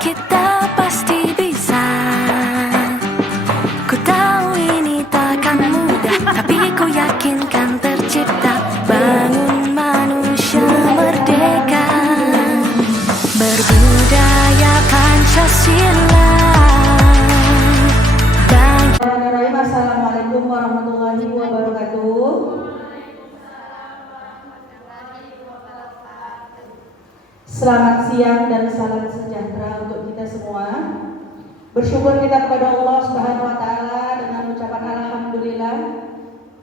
kita pasti bisa. Ku tahu ini takkan mudah, tapi ku yakin kan tercipta. Bangun manusia merdeka, berbudaya Pancasila. Assalamualaikum warahmatullahi wabarakatuh. Selamat siang dan salam sejahtera untuk kita semua. Bersyukur kita kepada Allah Subhanahu wa taala dengan ucapan alhamdulillah,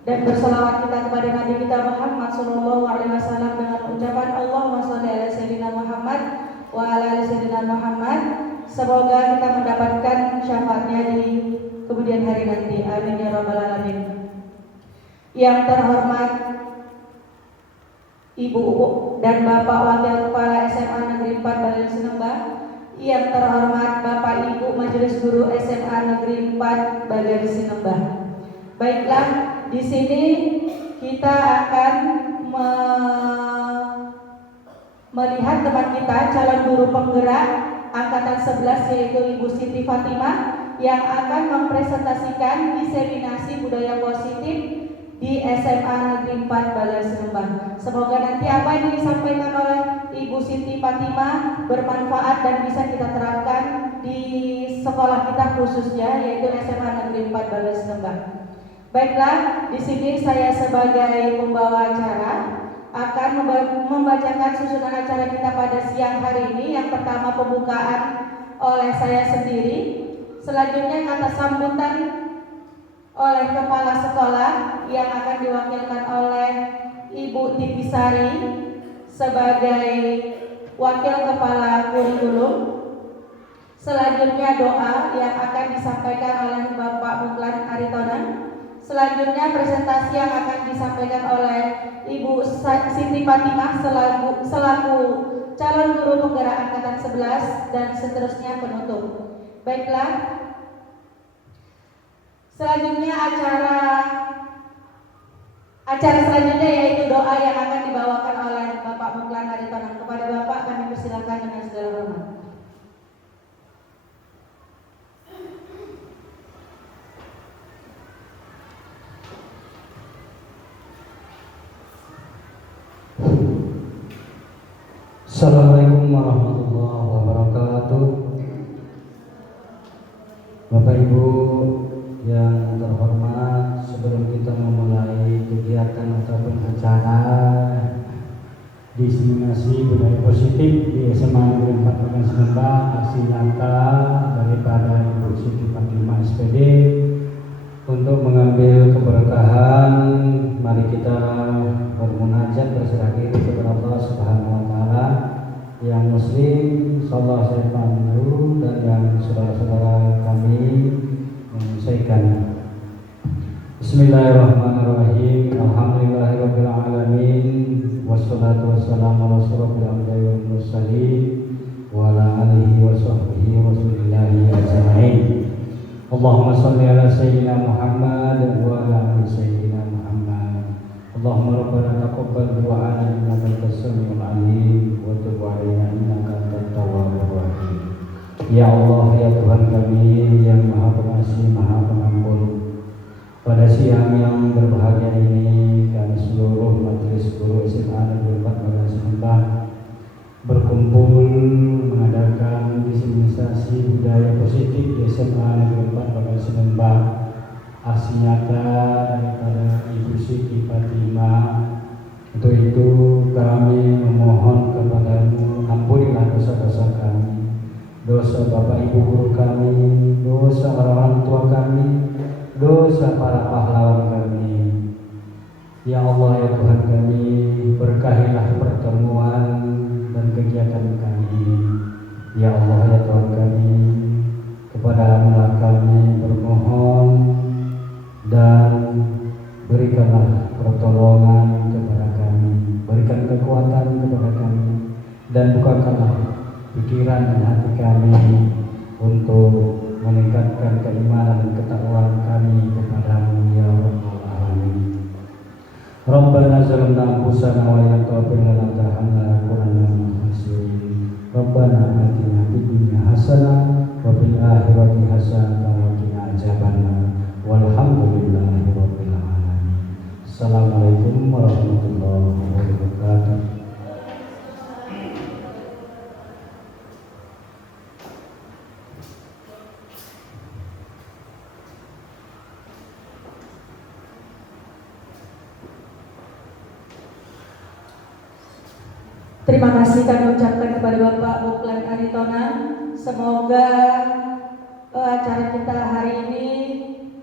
dan berselawat kita kepada Nabi kita Muhammad sallallahu alaihi wasallam dengan ucapan Allahumma shalli ala sayyidina Muhammad wa ala ali sayyidina Muhammad. Semoga kita mendapatkan syafaatnya di kemudian hari nanti. Amin ya rabbal alamin. Yang terhormat Ibu dan Bapak Wakil Kepala SMA Negeri 4 Badan Sinembah, yang terhormat Bapak Ibu Majelis Guru SMA Negeri 4 Badan Sinembah. Baiklah, di sini kita akan melihat teman kita calon guru penggerak angkatan 11 yaitu Ibu Siti Fatimah yang akan mempresentasikan diseminasi budaya positif di SMA Negeri 4 Badan Sinembah. Semoga nanti apa yang disampaikan oleh Ibu Siti Fatimah bermanfaat dan bisa kita terapkan di sekolah kita khususnya yaitu SMA Negeri 4 Badan Sinembah. Baiklah, di sini saya sebagai pembawa acara akan membacakan susunan acara kita pada siang hari ini. Yang pertama pembukaan oleh saya sendiri, selanjutnya kata sambutan oleh kepala sekolah yang akan diwakilkan oleh Ibu Tipisari sebagai wakil kepala kurikulum. Selanjutnya doa yang akan disampaikan oleh Bapak Muklan Aritonang. Selanjutnya presentasi yang akan disampaikan oleh Ibu Siti Fatimah selaku calon guru penggerak angkatan 11 dan seterusnya penutup. Baiklah, selanjutnya acara selanjutnya yaitu doa yang akan dibawakan oleh Bapak Muklan Aritonang. Kepada Bapak kami persilakan dengan segala hormat. Assalamualaikum warahmatullahi wabarakatuh. Bapak Ibu yang terhormat, sebelum kita memulai kegiatan ataupun acara diseminasi budaya positif di SMA Negeri 4 Badan Sinembah, aksi nyata daripada Ibu Siti Fatimah SPD untuk mengambil keberkahan, mari kita bermunajat berserah diri kepada Allah Subhanahu wa taala. Yang muslim sallallahu alaihi wasallam dan yang saudara-saudara kami menyelesaikan. Bismillahirrahmanirrahim. Alhamdulillahirabbil alamin. Wassalatu wassalamu ala asyrofil anbiya'i wal mursalin wa ala alihi wa sahbihi rasulillahi ajma'in. Allahumma shalli ala sayyidina Muhammad wa ala ali sayyidina Muhammad. Allahumma rabbana taqabbal du'ana innaka antas samiul alim wa tub 'alaina innaka antat tawwabur rahim. Ya Allah, ya Tuhan kami yang Maha Pengasih, Maha Pengampun, pada siang yang berbahagia ini kami seluruh majelis guru SMA Negeri 4 Badan Sinembah berkumpul mengadakan diseminasi budaya positif di SMA Negeri 4 Badan Sinembah. Aksi nyata daripada Ibu Siti Fatimah. Untuk itu kami memohon kepadamu, ampunilah dosa-dosa kami, dosa Bapak Ibu guru kami, dosa orang tua kami, dosa para pahlawan kami. Ya Allah, ya Tuhan kami, berkahilah pertemuan dan kegiatan kami. Ya Allah, ya Tuhan kami, kepadamu kami bermohon dan berikanlah pertolongan kepada kami, berikan kekuatan kepada kami, dan bukakanlah pikiran dan hati kami untuk meningkatkan keimanan dan ketakwaan kami kepadamu ya Rabbal Alamin. Rabbana zalamna anfusana wa in lam taghfir lana wa tarhamna lanakunanna minal khasirin. Rabbana atina fid dunya hasanah wa fil akhirati hasanah wa qina adzabannar. Walhamdulillahi rabbil alamin. Assalamualaikum warahmatullahi wabarakatuh. Terima kasih kami ucapkan kepada Bapak Muklan Aritonang. Semoga acara kita hari ini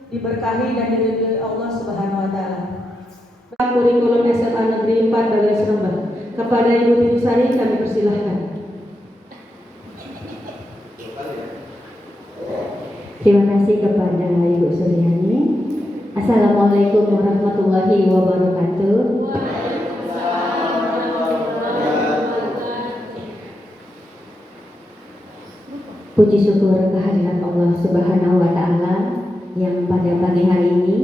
diberkahi dan diridhoi Allah Subhanahu wa taala. Kurikulum SMA Negeri 4 Bagai Seremban. Kepada Ibu Titi Sari kami persilahkan. Terima kasih kepada Ibu Suryani. Assalamualaikum warahmatullahi wabarakatuh. Puji syukur kehadiran Allah Subhanahu wa taala yang pada pagi hari ini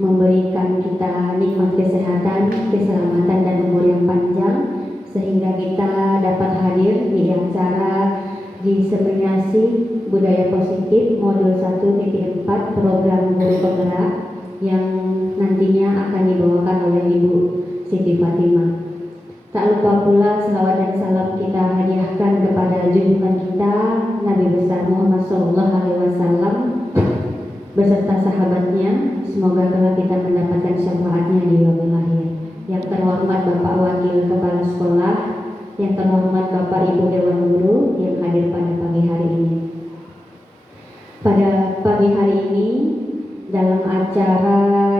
memberikan kita nikmat kesehatan, keselamatan dan umur yang panjang sehingga kita dapat hadir di acara diseminasi budaya positif modul 1.4 program guru penggerak yang nantinya akan dibawakan oleh Ibu Siti Fatimah. Tak lupa pula selawat dan salam kita hadiahkan kepada junjungan kita Nabi besar Muhammad SAW beserta sahabatnya. Semoga kelak kita mendapatkan syafaatnya di yaumil akhir. Yang terhormat Bapak Wakil Kepala Sekolah, yang terhormat Bapak Ibu Dewan Guru yang hadir pada pagi hari ini. Pada pagi hari ini dalam acara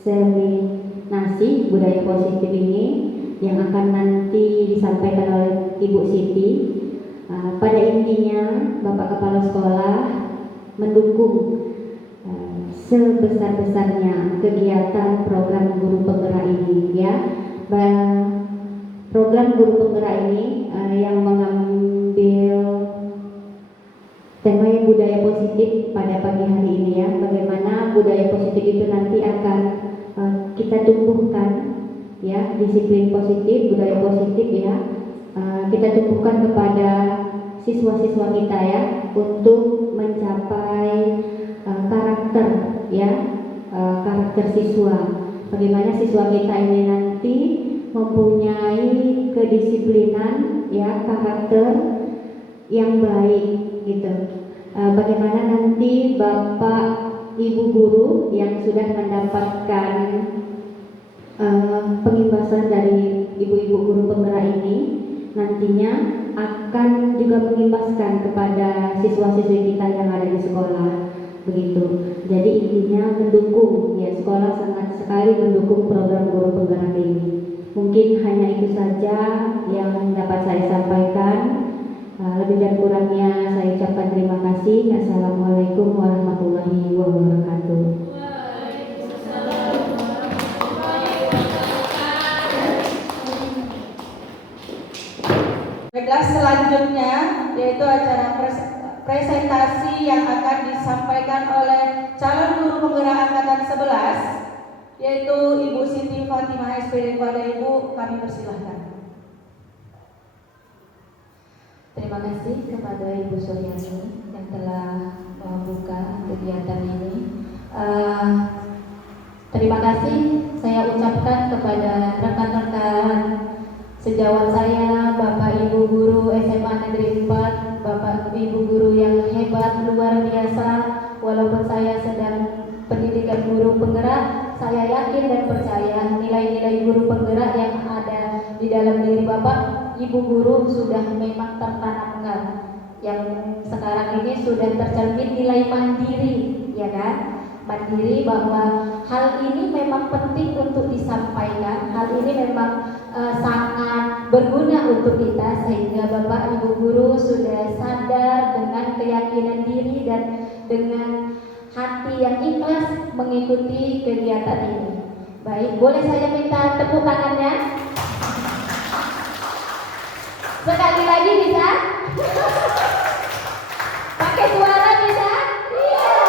diseminasi budaya positif ini yang akan nanti disampaikan oleh Ibu Siti, pada intinya Bapak Kepala Sekolah mendukung sebesar-besarnya kegiatan program guru penggerak ini, ya. Program guru penggerak ini yang mengambil tema yang budaya positif pada pagi hari ini, ya. Bagaimana budaya positif itu nanti akan kita tumbuhkan, ya, disiplin positif, budaya positif, ya, kita tumbuhkan kepada siswa-siswa kita, ya, untuk mencapai karakter, ya, karakter siswa. Bagaimana siswa kita ini nanti mempunyai kedisiplinan, ya, karakter yang baik, gitu. Bagaimana nanti Bapak Ibu guru yang sudah mendapatkan pengimbasan dari ibu-ibu guru penggerak ini nantinya akan juga mengimbaskan kepada siswa-siswi kita yang ada di sekolah, begitu. Jadi intinya mendukung, ya, sekolah sangat sekali mendukung program guru penggerak ini. Mungkin hanya itu saja yang dapat saya sampaikan. Lebih dan kurangnya saya ucapkan terima kasih. Assalamualaikum warahmatullahi wabarakatuh. Baiklah, selanjutnya yaitu acara presentasi yang akan disampaikan oleh calon guru penggerak angkatan 11 yaitu Ibu Siti Fatimah SPD. Kepada Ibu kami persilahkan. Terima kasih kepada Ibu Suryani yang telah membuka kegiatan ini. Terima kasih saya ucapkan kepada rekan-rekan sejawat saya, Bapak Ibu guru SMA Negeri 4, Bapak Ibu guru yang hebat, luar biasa. Walaupun saya sedang pendidikan guru penggerak, saya yakin dan percaya nilai-nilai guru penggerak yang ada di dalam diri Bapak Ibu guru sudah memang tertanamkan. Yang sekarang ini sudah tercermin nilai mandiri, ya kan? Mandiri, bahwa hal ini memang penting untuk disampaikan. Hal ini memang sangat berguna untuk kita, sehingga Bapak Ibu guru sudah sadar dengan keyakinan diri dan dengan hati yang ikhlas mengikuti kegiatan ini. Baik, boleh saya minta tepuk tangannya? Sekali lagi bisa? Pakai suara bisa? Iya.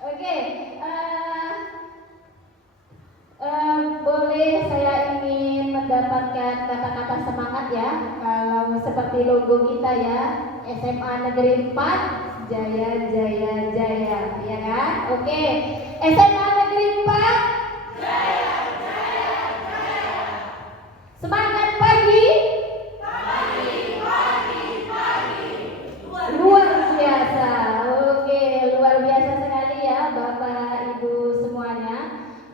Oke, boleh saya ingin mendapatkan kata-kata semangat ya. Kalau seperti logo kita ya, SMA Negeri 4, Jaya Jaya Jaya, ya kan? Oke, SMA Negeri 4, Jaya Jaya Jaya. Semangat pagi. Luar biasa. Oke, luar biasa sekali ya Bapak Ibu semuanya.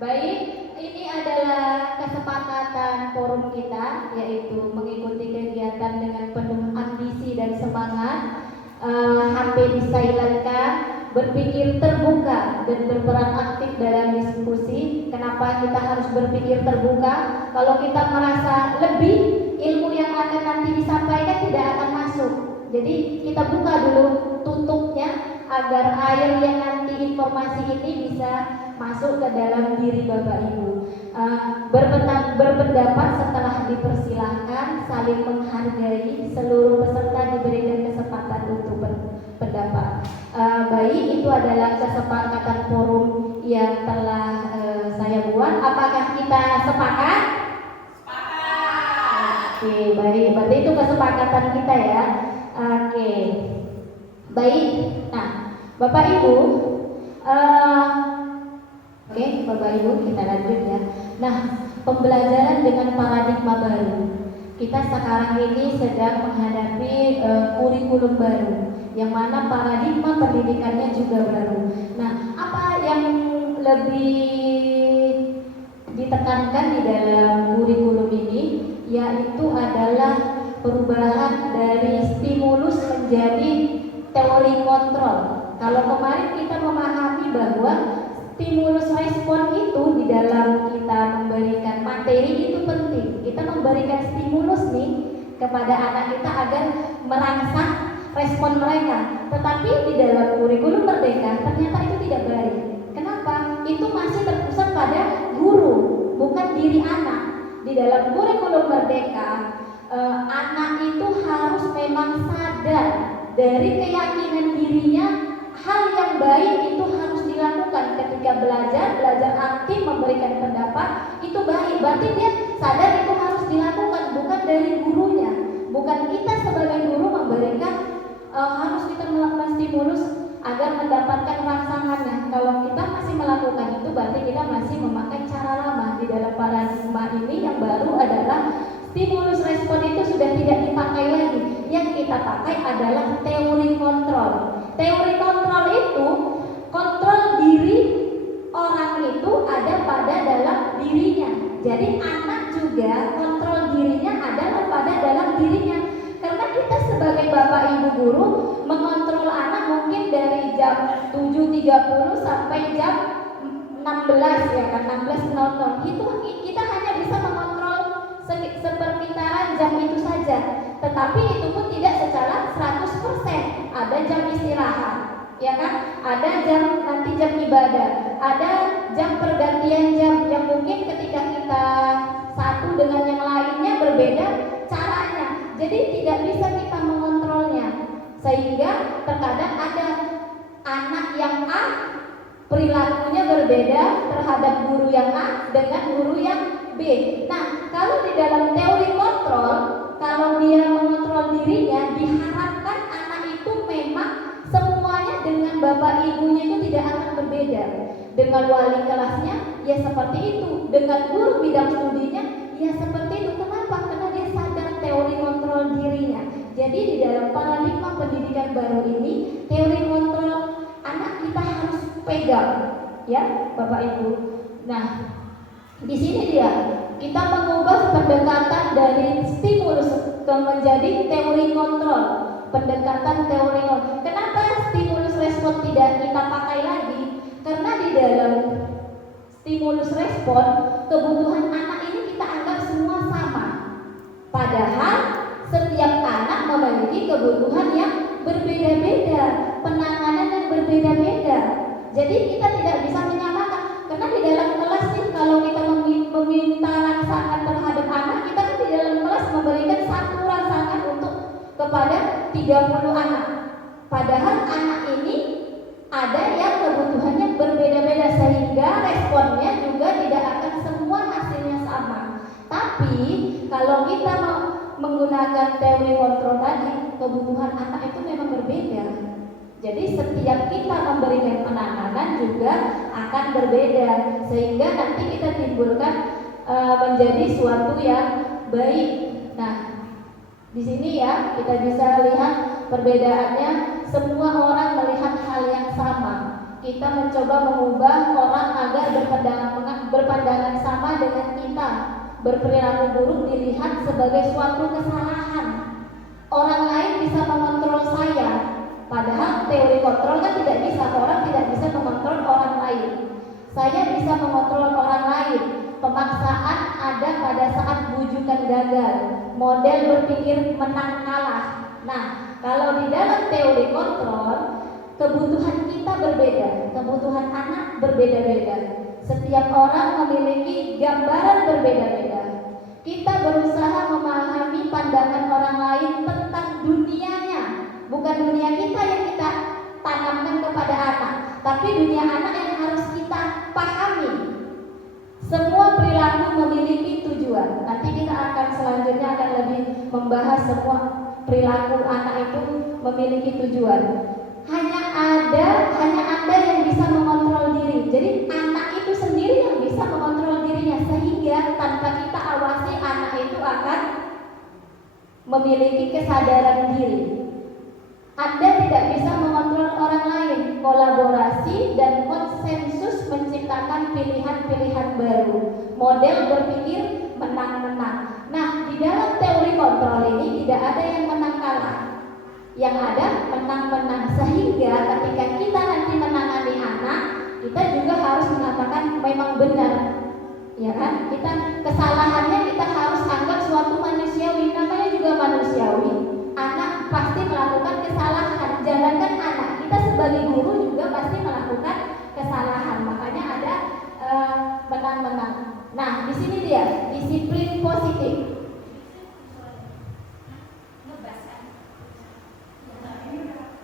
Baik, ini adalah kesepakatan forum kita, yaitu mengikuti kegiatan dengan penuh ambisi dan semangat. HP disilentkan, berpikir terbuka dan berperan aktif dalam diskusi. Kenapa kita harus berpikir terbuka? Kalau kita merasa lebih, ilmu yang akan nanti disampaikan tidak akan masuk. Jadi kita buka dulu tutupnya agar air yang nanti informasi ini bisa masuk ke dalam diri Bapak Ibu. Berpendapat setelah dipersilahkan, saling menghargai, seluruh peserta diberikan kesempatan untuk berpendapat. Baik, itu adalah kesepakatan forum yang telah saya buat. Apakah kita sepakat? Sepakat. Oke, baik. Berarti itu kesepakatan kita ya. Oke, baik. Nah, Bapak Ibu, oke, Bapak Ibu kita lanjut ya. Nah, pembelajaran dengan paradigma baru. Kita sekarang ini sedang menghadapi kurikulum baru, yang mana paradigma pendidikannya juga baru. Nah, apa yang lebih ditekankan di dalam kurikulum ini, yaitu adalah perubahan dari stimulus menjadi teori kontrol. Kalau kemarin kita memahami bahwa stimulus respon itu di dalam kita memberikan materi itu penting. Kita memberikan stimulus nih kepada anak kita agar merangsang respon mereka. Tetapi di dalam kurikulum Merdeka ternyata itu tidak baik. Kenapa? Itu masih terpusat pada guru, bukan diri anak. Di dalam kurikulum Merdeka, anak itu harus memang sadar dari keyakinan dirinya. Hal yang baik itu harus dilakukan ketika belajar aktif memberikan pendapat itu baik. Berarti dia sadar itu harus dilakukan, bukan dari gurunya. Bukan kita sebagai guru memberikan harus kita melakukan stimulus agar mendapatkan rangsangannya. Kalau kita masih melakukan itu berarti kita masih memakai cara lama. Di dalam paradigma ini yang baru adalah stimulus respon itu sudah tidak dipakai lagi. Yang kita pakai adalah teori kontrol. Teori kontrol itu kontrol diri orang itu ada pada dalam dirinya. Jadi anak juga kontrol dirinya adalah pada dalam dirinya. Karena kita sebagai bapak ibu guru mengontrol anak mungkin dari jam 7.30 sampai jam 16 ya kan, 16.00. Itu kita hanya bisa mengontrol seperputaran jam itu saja. Tetapi itu pun tidak secara 100%. Ada jam istirahat, ya kan? Ada jam nanti jam ibadah, ada jam pergantian jam yang mungkin ketika kita satu dengan yang lainnya berbeda caranya. Jadi tidak bisa kita mengontrolnya. Sehingga terkadang ada anak yang A perilakunya berbeda terhadap guru yang A dengan guru yang B. Nah, kalau di dalam teori kontrol, kalau dia mengontrol dirinya, diharapkan anak itu memang semuanya dengan bapak ibunya itu tidak akan berbeda. Dengan wali kelasnya, ya seperti itu. Dengan guru bidang studinya, ya seperti itu. Kenapa? Karena dia sadar teori kontrol dirinya. Jadi di dalam paradigma pendidikan baru ini, teori kontrol anak kita harus pegang, ya Bapak Ibu. Nah, di sini dia kita mengubah pendekatan dari stimulus ke menjadi teori kontrol. Pendekatan teori kontrol. Kenapa stimulus respon tidak kita pakai lagi? Karena di dalam stimulus respon kebutuhan anak ini kita anggap semua sama. Padahal setiap anak memiliki kebutuhan yang berbeda-beda, penanganan yang berbeda-beda. Jadi kita tidak bisa menyamakan. Karena di dalam kelas nih, kalau kita meminta rangsangan terhadap anak, kita kan di dalam kelas memberikan satu rangsangan untuk kepada 30 anak. Padahal anak ini ada yang kebutuhannya berbeda-beda sehingga responnya juga tidak akan semua hasilnya sama. Tapi Tapi kalau kita mau menggunakan teori kontrol tadi, kebutuhan anak itu memang berbeda. Jadi setiap kita memberikan penanganan juga akan berbeda, sehingga nanti kita timbulkan menjadi suatu yang baik. Nah, di sini ya kita bisa lihat perbedaannya. Semua orang melihat hal yang sama. Kita mencoba mengubah orang agar berpandangan sama dengan kita. Berperilaku buruk dilihat sebagai suatu kesalahan. Orang lain bisa mengontrol saya, padahal teori kontrol kan tidak bisa. Orang tidak bisa mengontrol orang lain. Saya bisa mengontrol orang lain. Pemaksaan ada pada saat bujukan gagal. Model berpikir menang kalah. Nah, kalau di dalam teori kontrol, kebutuhan kita berbeda, kebutuhan anak berbeda-beda. Setiap orang memiliki gambaran berbeda-beda. Kita berusaha memahami pandangan orang lain tentang dunianya. Bukan dunia kita yang kita tanamkan kepada anak, tapi dunia anak yang harus kita pahami. Semua perilaku memiliki tujuan. Nanti kita akan selanjutnya akan lebih membahas semua perilaku anak itu memiliki tujuan. Hanya Anda yang bisa mengontrol diri. Jadi anak itu sendiri yang bisa mengontrol dirinya, sehingga tanpa kita awasi anak itu akan memiliki kesadaran diri. Anda tidak bisa mengontrol orang lain. Kolaborasi dan konsensus menciptakan pilihan-pilihan baru. Model berpikir menang-menang. Nah, di dalam teori kontrol ini tidak ada yang menang kalah. Yang ada menang-menang, sehingga ketika kita nanti menangani anak, kita juga harus mengatakan memang benar, ya kan? Kita kesalahannya kita harus anggap suatu manusiawi, namanya juga manusiawi. Anak pasti melakukan kesalahan, jangankan anak, kita sebagai guru juga pasti melakukan kesalahan. Makanya ada menang-menang. Nah, di sini dia disiplin positif.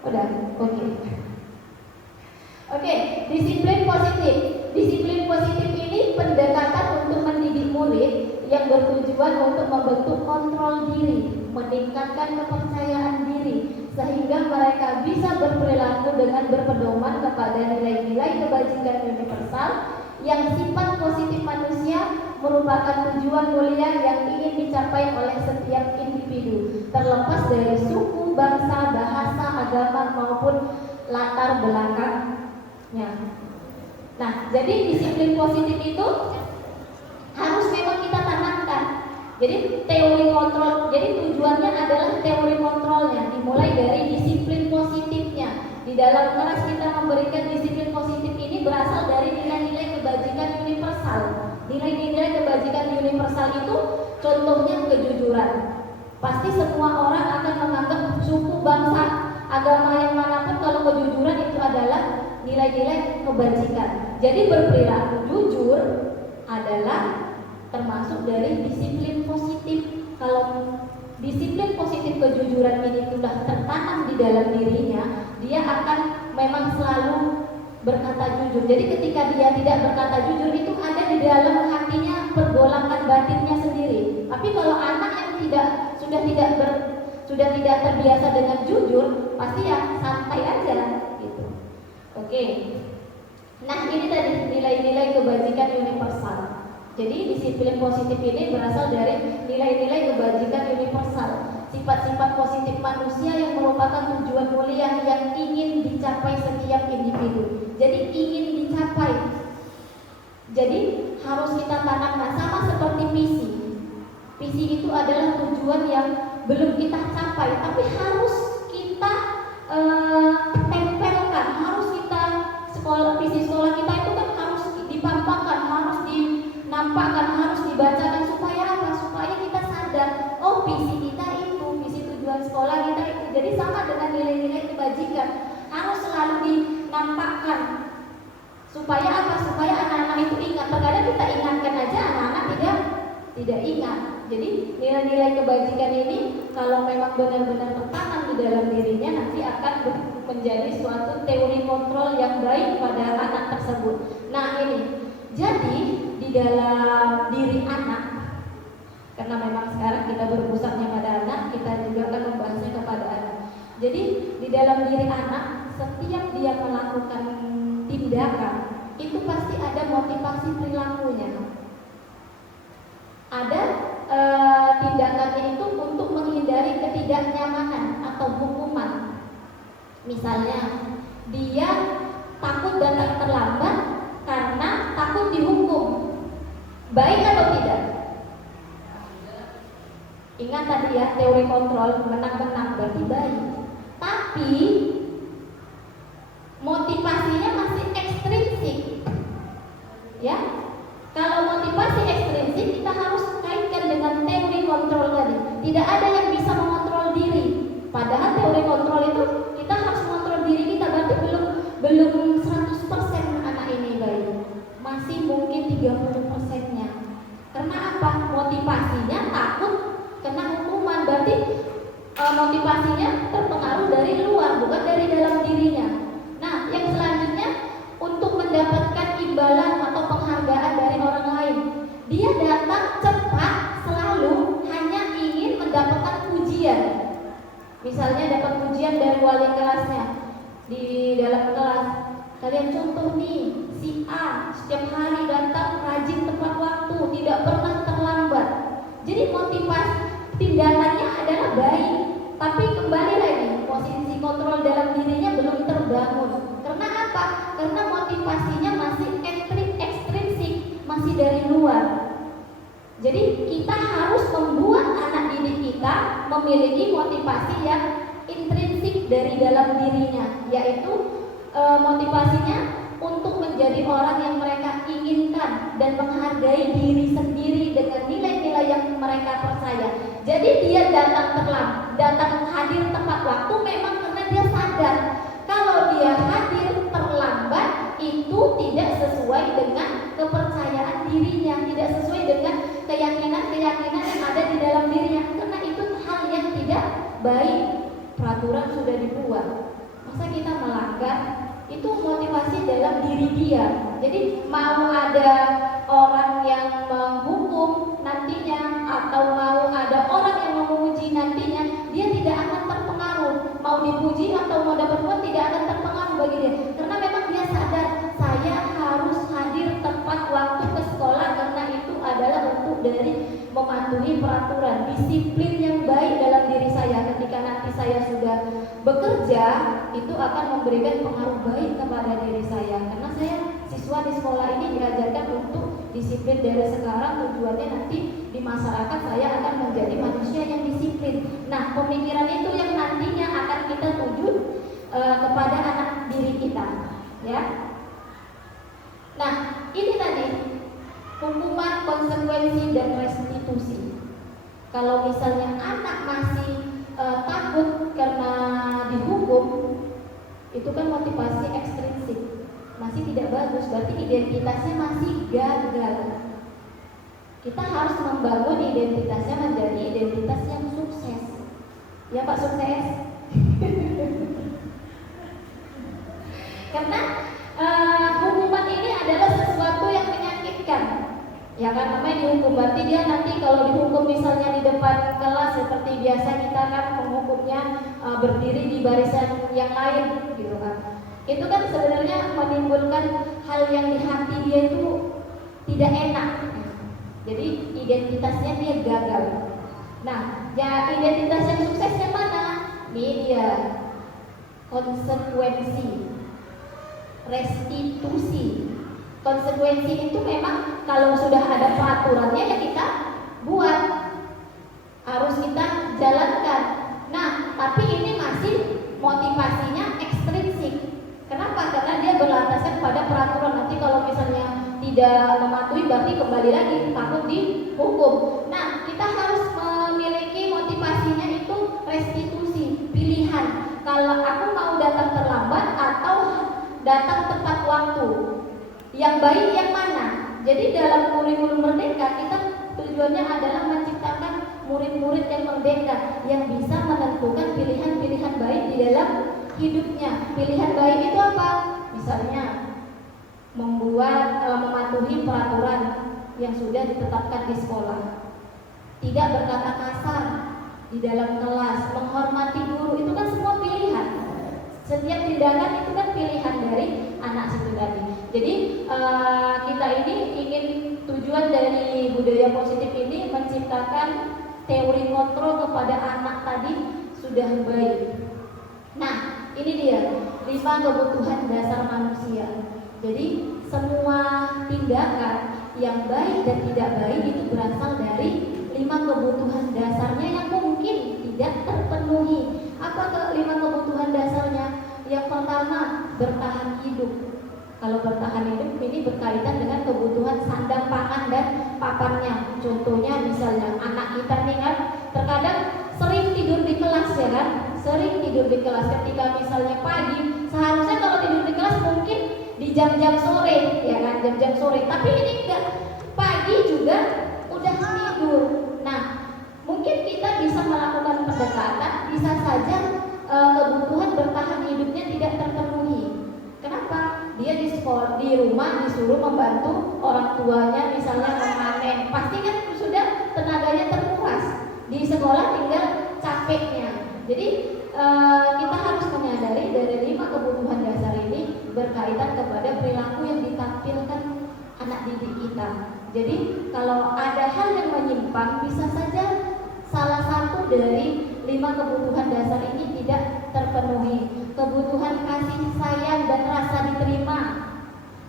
Udah, oke, disiplin positif. Disiplin positif ini pendekatan untuk mendidik murid yang bertujuan untuk membentuk kontrol diri, meningkatkan kepercayaan diri, sehingga mereka bisa berperilaku dengan berpedoman kepada nilai-nilai kebajikan universal yang sifat positif manusia merupakan tujuan mulia yang ingin dicapai oleh setiap individu, terlepas dari suku, bangsa, bahasa, agama maupun latar belakangnya. Nah, jadi disiplin positif itu harus memang kita tanamkan. Jadi teori kontrol, jadi tujuannya adalah teori kontrolnya dimulai dari disiplin positifnya. Di dalam kelas kita memberikan disiplin positif ini berasal dari nilai-nilai kebajikan universal. Nilai-nilai kebajikan universal itu contohnya kejujuran. Pasti semua orang akan menganggap suku, bangsa, agama yang manapun kalau kejujuran itu adalah nilai-nilai kebajikan. Jadi berperilaku jujur adalah termasuk dari disiplin positif. Kalau disiplin positif kejujuran ini sudah tertanam di dalam dirinya, dia akan memang selalu berkata jujur. Jadi ketika dia tidak berkata jujur, itu ada di dalam hatinya pergolakan batinnya sendiri. Tapi kalau anak yang sudah tidak terbiasa dengan jujur, pasti ya santai aja gitu. Oke. Nah, ini tadi nilai-nilai kebajikan universal. Jadi disiplin positif ini berasal dari nilai-nilai kebajikan universal, sifat-sifat positif manusia yang merupakan tujuan mulia yang ingin dicapai setiap individu. Jadi ingin dicapai. Jadi harus kita tanamkan, sama seperti visi. Visi itu adalah tujuan yang belum kita capai, tapi harus kita tempelkan, harus kita visi sekolah kita itu kan harus dipampangkan, harus dinampakkan, harus dibacakan supaya apa? Supaya kita sadar, oh visi kita itu, visi tujuan sekolah kita itu. Jadi sama dengan nilai-nilai kebajikan, harus selalu dinampakkan. Supaya apa? Supaya anak-anak itu ingat. Terkadang kita ingatkan aja, anak-anak tidak ingat. Jadi nilai-nilai kebajikan ini kalau memang benar-benar tertanam di dalam dirinya, nanti akan menjadi suatu teori kontrol yang baik pada anak tersebut. Nah ini, jadi di dalam diri anak Karena memang sekarang kita berpusatnya pada anak, kita juga akan membahasnya kepada anak. Jadi di dalam diri anak, setiap dia melakukan tindakan, itu pasti ada motivasi perilakunya. Ada tindakannya itu untuk menghindari ketidaknyamanan atau hukuman. Misalnya, dia takut datang terlambat karena takut dihukum. Baik atau tidak? Ingat tadi ya, teori kontrol, menang-menang berarti baik. Tapi motivasinya masih ekstrinsik. Ya. Kalau motivasi ekstrinsik, kita harus kaitkan dengan teori kontrol tadi. Tidak ada yang bisa mengontrol diri. Padahal teori kontrol itu kita harus mengontrol diri kita, berarti belum 100% anak ini baik. Masih mungkin 30%-nya. Karena apa? Motivasinya takut kena hukuman, berarti motivasinya terpengaruh dari luar, bukan dari dalam dirinya. Nah, yang selanjutnya untuk mendapatkan imbalan atau penghargaan dari orang lain, dia datang cepat selalu hanya ingin mendapatkan pujian. Misalnya dapat pujian dari wali kelasnya di dalam kelas. Kalian contoh nih, si A setiap hari datang rajin tepat waktu, tidak pernah terlambat. Jadi motivasi tindakannya adalah baik, tapi kembali lagi posisi kontrol dalam dirinya belum terbangun. Karena apa? Karena motivasinya masih ekstrinsik, masih dari luar. Jadi kita harus membuat anak didik kita memiliki motivasi yang intrinsik dari dalam dirinya, yaitu motivasinya untuk menjadi orang yang mereka inginkan dan menghargai diri sendiri dengan nilai-nilai yang mereka percaya. Jadi dia datang hadir tepat waktu memang karena dia sadar kalau dia hadir terlambat itu tidak sesuai dengan kepercayaan dirinya, tidak sesuai dengan keyakinan-keyakinan yang ada di dalam dirinya. Karena itu hal yang tidak baik. Peraturan sudah dibuat, masa kita melanggar? Itu motivasi dalam diri dia. Jadi mau ada orang yang menghukum nantinya atau mau ada orang yang memuji nantinya, dia tidak akan terpengaruh. Mau dipuji atau mau dapat uang tidak akan terpengaruh bagi dia. Karena memang dia sadar, saya harus hadir tepat waktu ke sekolah karena itu adalah bentuk dari mematuhi peraturan, disiplin yang baik dalam diri saya. Ketika nanti saya sudah bekerja, itu akan memberikan pengaruh baik kepada diri saya. Karena saya siswa di sekolah ini diajarkan untuk disiplin dari sekarang, tujuannya nanti di masyarakat saya akan menjadi manusia yang disiplin. Nah, pemikiran itu yang nantinya akan kita tuju kepada anak diri kita, ya. Nah, ini tadi hukuman, konsekuensi, dan restitusi. Kalau misalnya anak masih takut karena dihukum, itu kan motivasi ekstrinsik, masih tidak bagus, berarti identitasnya masih gagal. Kita harus membangun identitasnya menjadi identitas yang sukses. Ya Pak, sukses. Karena hukuman ini adalah sesuatu yang menyakitkan. Ya kan, namanya dihukum, berarti dia nanti kalau dihukum misalnya di depan kelas seperti biasa kita kan menghukumnya berdiri di barisan yang lain gitu kan. Itu kan sebenarnya menimbulkan hal yang di hati dia itu tidak enak. Jadi identitasnya dia gagal. Nah, ya identitas yang sukses yang mana? Ini dia, konsekuensi, restitusi. Konsekuensi itu memang kalau sudah ada peraturannya ya kita buat, harus kita jalankan. Nah, tapi ini masih motivasinya ekstrinsik. Kenapa? Karena dia berlandaskan pada peraturan. Nanti kalau misalnya tidak mematuhi berarti kembali lagi takut dihukum. Nah, kita harus memiliki motivasinya itu restitusi, pilihan. Kalau aku mau datang terlambat atau datang tepat waktu, yang baik yang mana? Jadi dalam kurikulum merdeka kita tujuannya adalah menciptakan murid-murid yang merdeka, yang bisa menentukan pilihan-pilihan baik di dalam hidupnya. Pilihan baik itu apa? Misalnya mematuhi peraturan yang sudah ditetapkan di sekolah. tidak berkata kasar di dalam kelas, menghormati guru, itu kan semua pilihan. Setiap tindakan itu kan pilihan dari anak situ tadi. Jadi kita ini ingin, tujuan dari budaya positif ini menciptakan teori kontrol kepada anak tadi sudah baik. Nah, ini dia 5 kebutuhan dasar manusia. Jadi semua tindakan yang baik dan tidak baik itu berasal dari 5 kebutuhan dasarnya yang mungkin tidak terpenuhi. Apa ke 5 kebutuhan dasarnya? Yang pertama, bertahan hidup. Kalau bertahan hidup ini berkaitan dengan kebutuhan sandang, pangan, dan papannya. Contohnya misalnya anak kita nih kan terkadang sering tidur di kelas ya kan, sering tidur di kelas. Ketika misalnya pagi, seharusnya kalau tidur di kelas mungkin di jam-jam sore ya kan, jam-jam sore. Tapi ini enggak, pagi juga udah tidur. Nah, mungkin kita bisa melakukan pendekatan, bisa saja kebutuhan bertahan hidupnya tidak terpenuhi. Kenapa? Dia di sekolah, di rumah disuruh membantu orang tuanya misalnya memanen, pasti kan sudah tenaganya terkuras. Di sekolah tinggal capeknya. Jadi kita harus menyadari dari 5 kebutuhan dasar ini berkaitan kepada perilaku yang ditampilkan anak didik kita. Jadi kalau ada hal yang menyimpang, bisa saja salah satu dari 5 kebutuhan dasar ini tidak terpenuhi. Kebutuhan kasih sayang dan rasa diterima.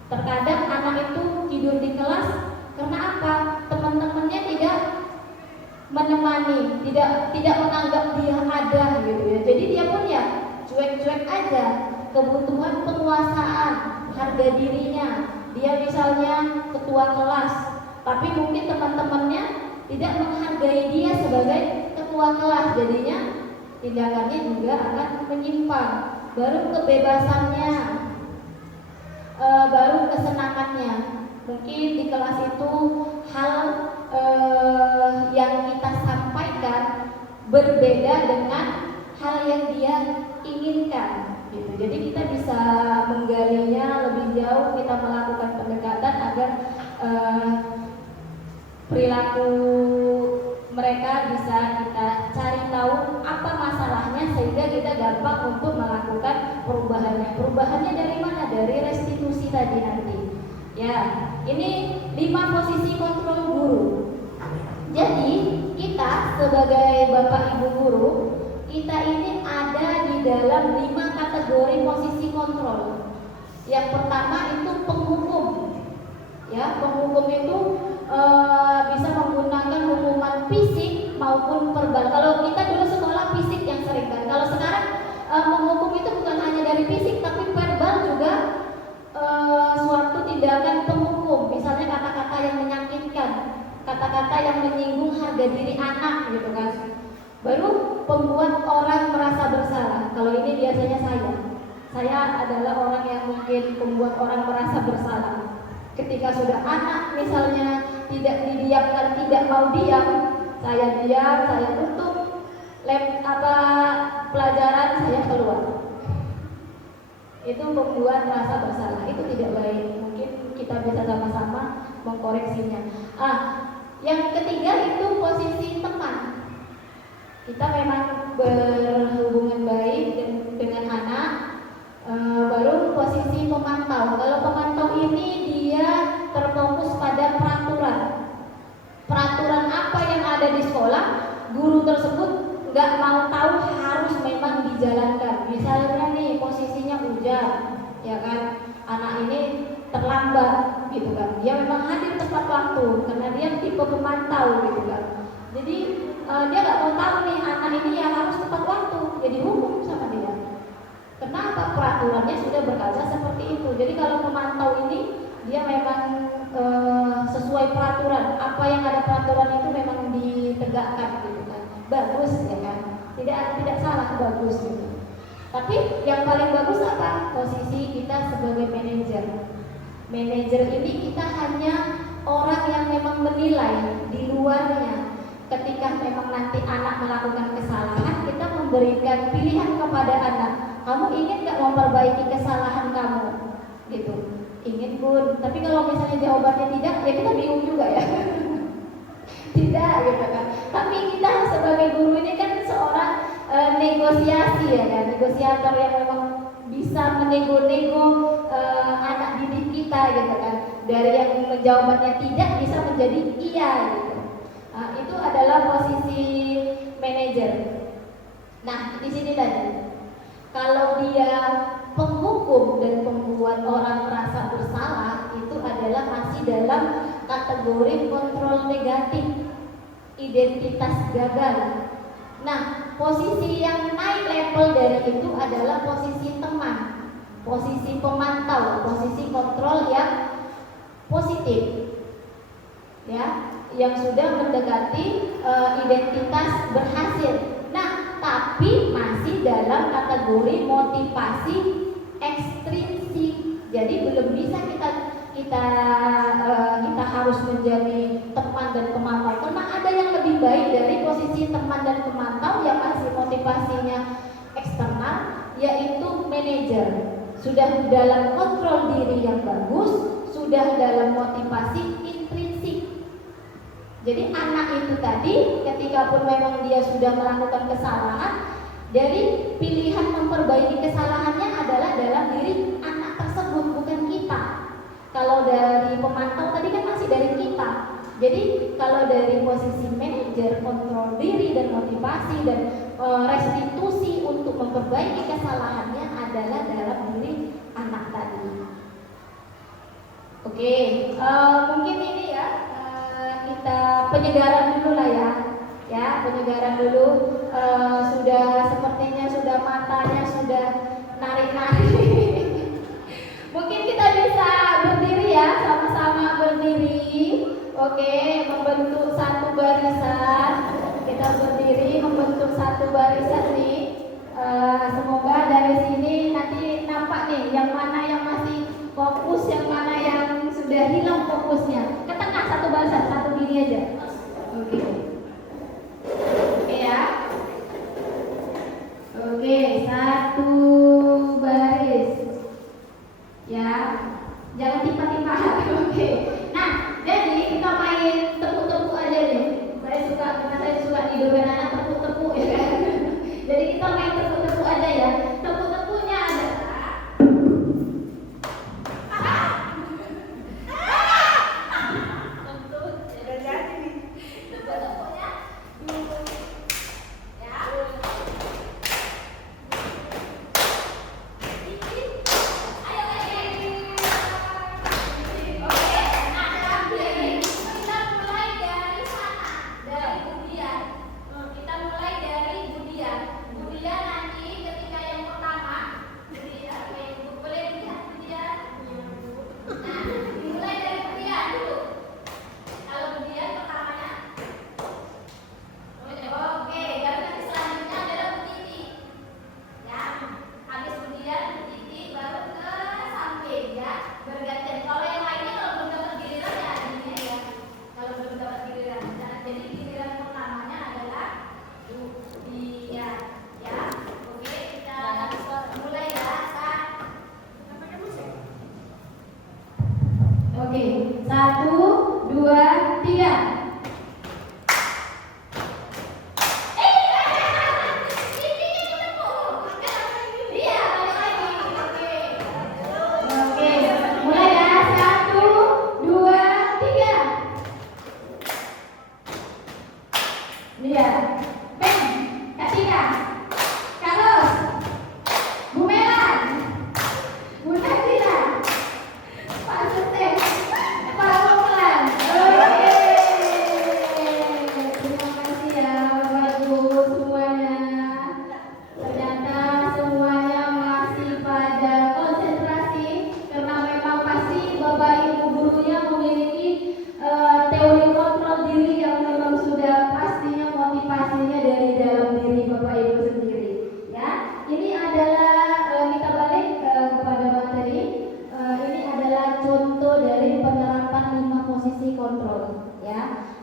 Terkadang anak itu tidur di kelas karena apa? Teman-temannya tidak menemani, tidak menganggap dia ada gitu ya. Jadi dia pun ya cuek-cuek aja. Kebutuhan penguasaan, harga dirinya. Dia misalnya ketua kelas, tapi mungkin teman-temannya tidak menghargai dia sebagai ketua kelas, jadinya tindakannya juga akan menyimpang. Baru kebebasannya, baru kesenangannya. Mungkin di kelas itu hal yang kita sampaikan berbeda dengan hal yang dia inginkan gitu. Jadi kita bisa menggalinya lebih jauh, kita melakukan pendekatan agar perilaku mereka bisa kita cari tahu apa masalahnya sehingga kita gampang untuk melakukan perubahannya. Perubahannya dari mana? Dari restitusi tadi nanti. Ya, ini 5 posisi kontrol guru. Jadi kita sebagai Bapak Ibu guru, kita ini ada di dalam 5 kategori posisi kontrol. Yang pertama itu penghukum. Ya, penghukum itu bisa menggunakan hukuman fisik maupun verbal. Kalau kita dulu sekolah fisik yang sering kan. Kalau sekarang menghukum itu bukan hanya dari fisik tapi verbal juga, suatu tindakan penghukum. Misalnya kata-kata yang menyakitkan, kata-kata yang menyinggung harga diri anak gitu kan. Baru pembuat orang merasa bersalah. Kalau ini biasanya saya adalah orang yang mungkin membuat orang merasa bersalah. Ketika sudah anak misalnya tidak didiamkan, tidak mau diam, saya diam, saya tutup pelajaran, saya keluar. Itu membuat rasa bersalah, itu tidak baik. Mungkin kita bisa sama-sama mengkoreksinya. Yang ketiga itu posisi teman. Kita memang berhubungan baik dengan anak. Baru posisi pemantau. Kalau pemantau ini dia terfokus pada peraturan. Peraturan apa yang ada di sekolah, guru tersebut nggak mau tahu, harus memang dijalankan. Misalnya nih posisinya hujan, ya kan, anak ini terlambat, gitu kan. Dia memang hadir tepat waktu karena dia tipe pemantau, gitu kan. Jadi dia nggak mau tahu nih anak ini yang harus tepat waktu, jadi hukum sama dia. Kenapa? Peraturannya sudah berkaca seperti itu. Jadi kalau pemantau ini dia memang sesuai peraturan. Apa yang ada peraturan itu memang ditegakkan gitu kan. Bagus ya kan. Tidak salah, bagus gitu. Tapi yang paling bagus apa? Posisi kita sebagai manajer. Manajer ini kita hanya orang yang memang menilai di luarnya. Ketika memang nanti anak melakukan kesalahan, kita memberikan pilihan kepada anak. Kamu ingin gak memperbaiki kesalahan kamu? Gitu. Ingin pun. Tapi kalau misalnya jawabannya tidak, ya kita bingung juga ya. Tidak gitu kan. negosiasi ya kan, negosiator yang memang bisa menego-nego anak didik kita gitu kan, dari yang jawabannya tidak bisa menjadi iya gitu. Itu adalah posisi manajer. Nah di sini tadi, kalau dia penghukum dan membuat orang merasa bersalah, itu adalah masih dalam kategori kontrol negatif, identitas gagal. Nah, posisi yang naik level dari itu adalah posisi teman, posisi pemantau, posisi kontrol yang positif, ya, yang sudah mendekati identitas berhasil. Nah, tapi masih dalam kategori motivasi ekstrinsik. Jadi belum bisa kita harus menjadi teman dan pemantau, karena ada yang lebih baik dari posisi teman dan pemantau yang masih motivasinya eksternal, yaitu manajer. Sudah dalam kontrol diri yang bagus, sudah dalam motivasi intrinsik. Jadi anak itu tadi, ketika pun memang dia sudah melakukan kesalahan, dari pilihan memperbaiki kesalahannya adalah dalam diri anak tersebut, bukan kita. Kalau dari pemantau tadi kan masih dari kita. Jadi kalau dari posisi manajer, kontrol diri dan motivasi dan restitusi untuk memperbaiki kesalahannya adalah dalam diri anak tadi. Oke, mungkin ini ya, kita penyegaran dulu lah ya, penyegaran dulu. Sudah sepertinya sudah matanya sudah narik-narik. Mungkin kita bisa berdiri ya, sama-sama berdiri. Oke, membentuk satu barisan. Kita berdiri membentuk satu barisan nih. Semoga dari sini nanti nampak nih yang mana yang masih fokus, yang mana yang sudah hilang fokusnya. Ke tengah satu barisan, satu gini aja. Oke. Oke ya. Oke, satu baris. Ya, jangan tiba-tiba. Oke. Nah, jadi kita main tepuk-tepuk aja nih. Karena saya suka hidupin anak tepuk-tepuk ya kan. Jadi kita main tepuk-tepuk aja ya. Tepuk-tepuknya adalah udah jadi nih. Tepuk-tepuknya dulu. Ya. Oke, 1, 2, 3.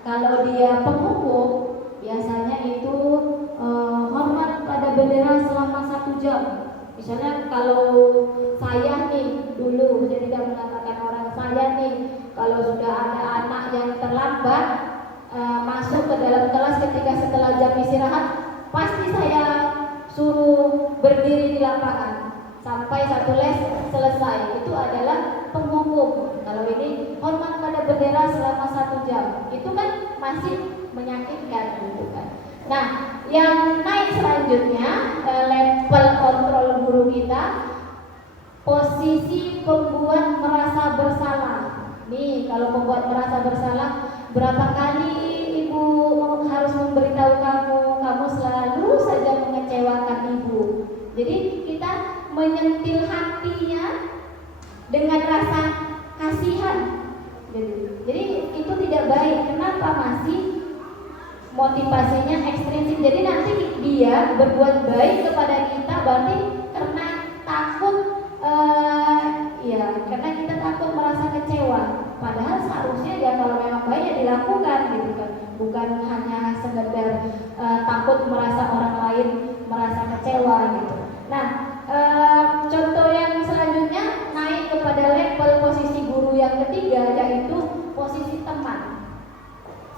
Kalau dia penghukum, biasanya itu hormat pada bendera selama 1 jam. Misalnya kalau saya nih dulu, jadi tidak mengatakan orang saya nih, kalau sudah ada anak yang terlambat masuk ke dalam kelas ketika setelah jam istirahat, pasti saya suruh berdiri di lapangan sampai satu les selesai, itu adalah penghukum. Kalau ini hormat pada bendera selama 1 jam, itu kan masih menyakitkan gitu kan. Nah, yang naik selanjutnya level kontrol guru kita, posisi pembuat merasa bersalah. Nih, kalau pembuat merasa bersalah, berapa kali ibu harus memberitahu kamu selalu saja mengecewakan ibu. Jadi kita menyentil hatinya dengan rasa kasihan. Jadi itu tidak baik. Kenapa? Masih motivasinya ekstrinsik. Jadi nanti dia berbuat baik kepada kita berarti karena takut, karena kita takut merasa kecewa. Padahal seharusnya ya kalau memang baik ya dilakukan gitu kan, bukan hanya sekedar takut merasa orang lain merasa kecewa gitu. Nah, contoh yang selanjutnya naik kepada level posisi guru yang ketiga, yaitu posisi teman.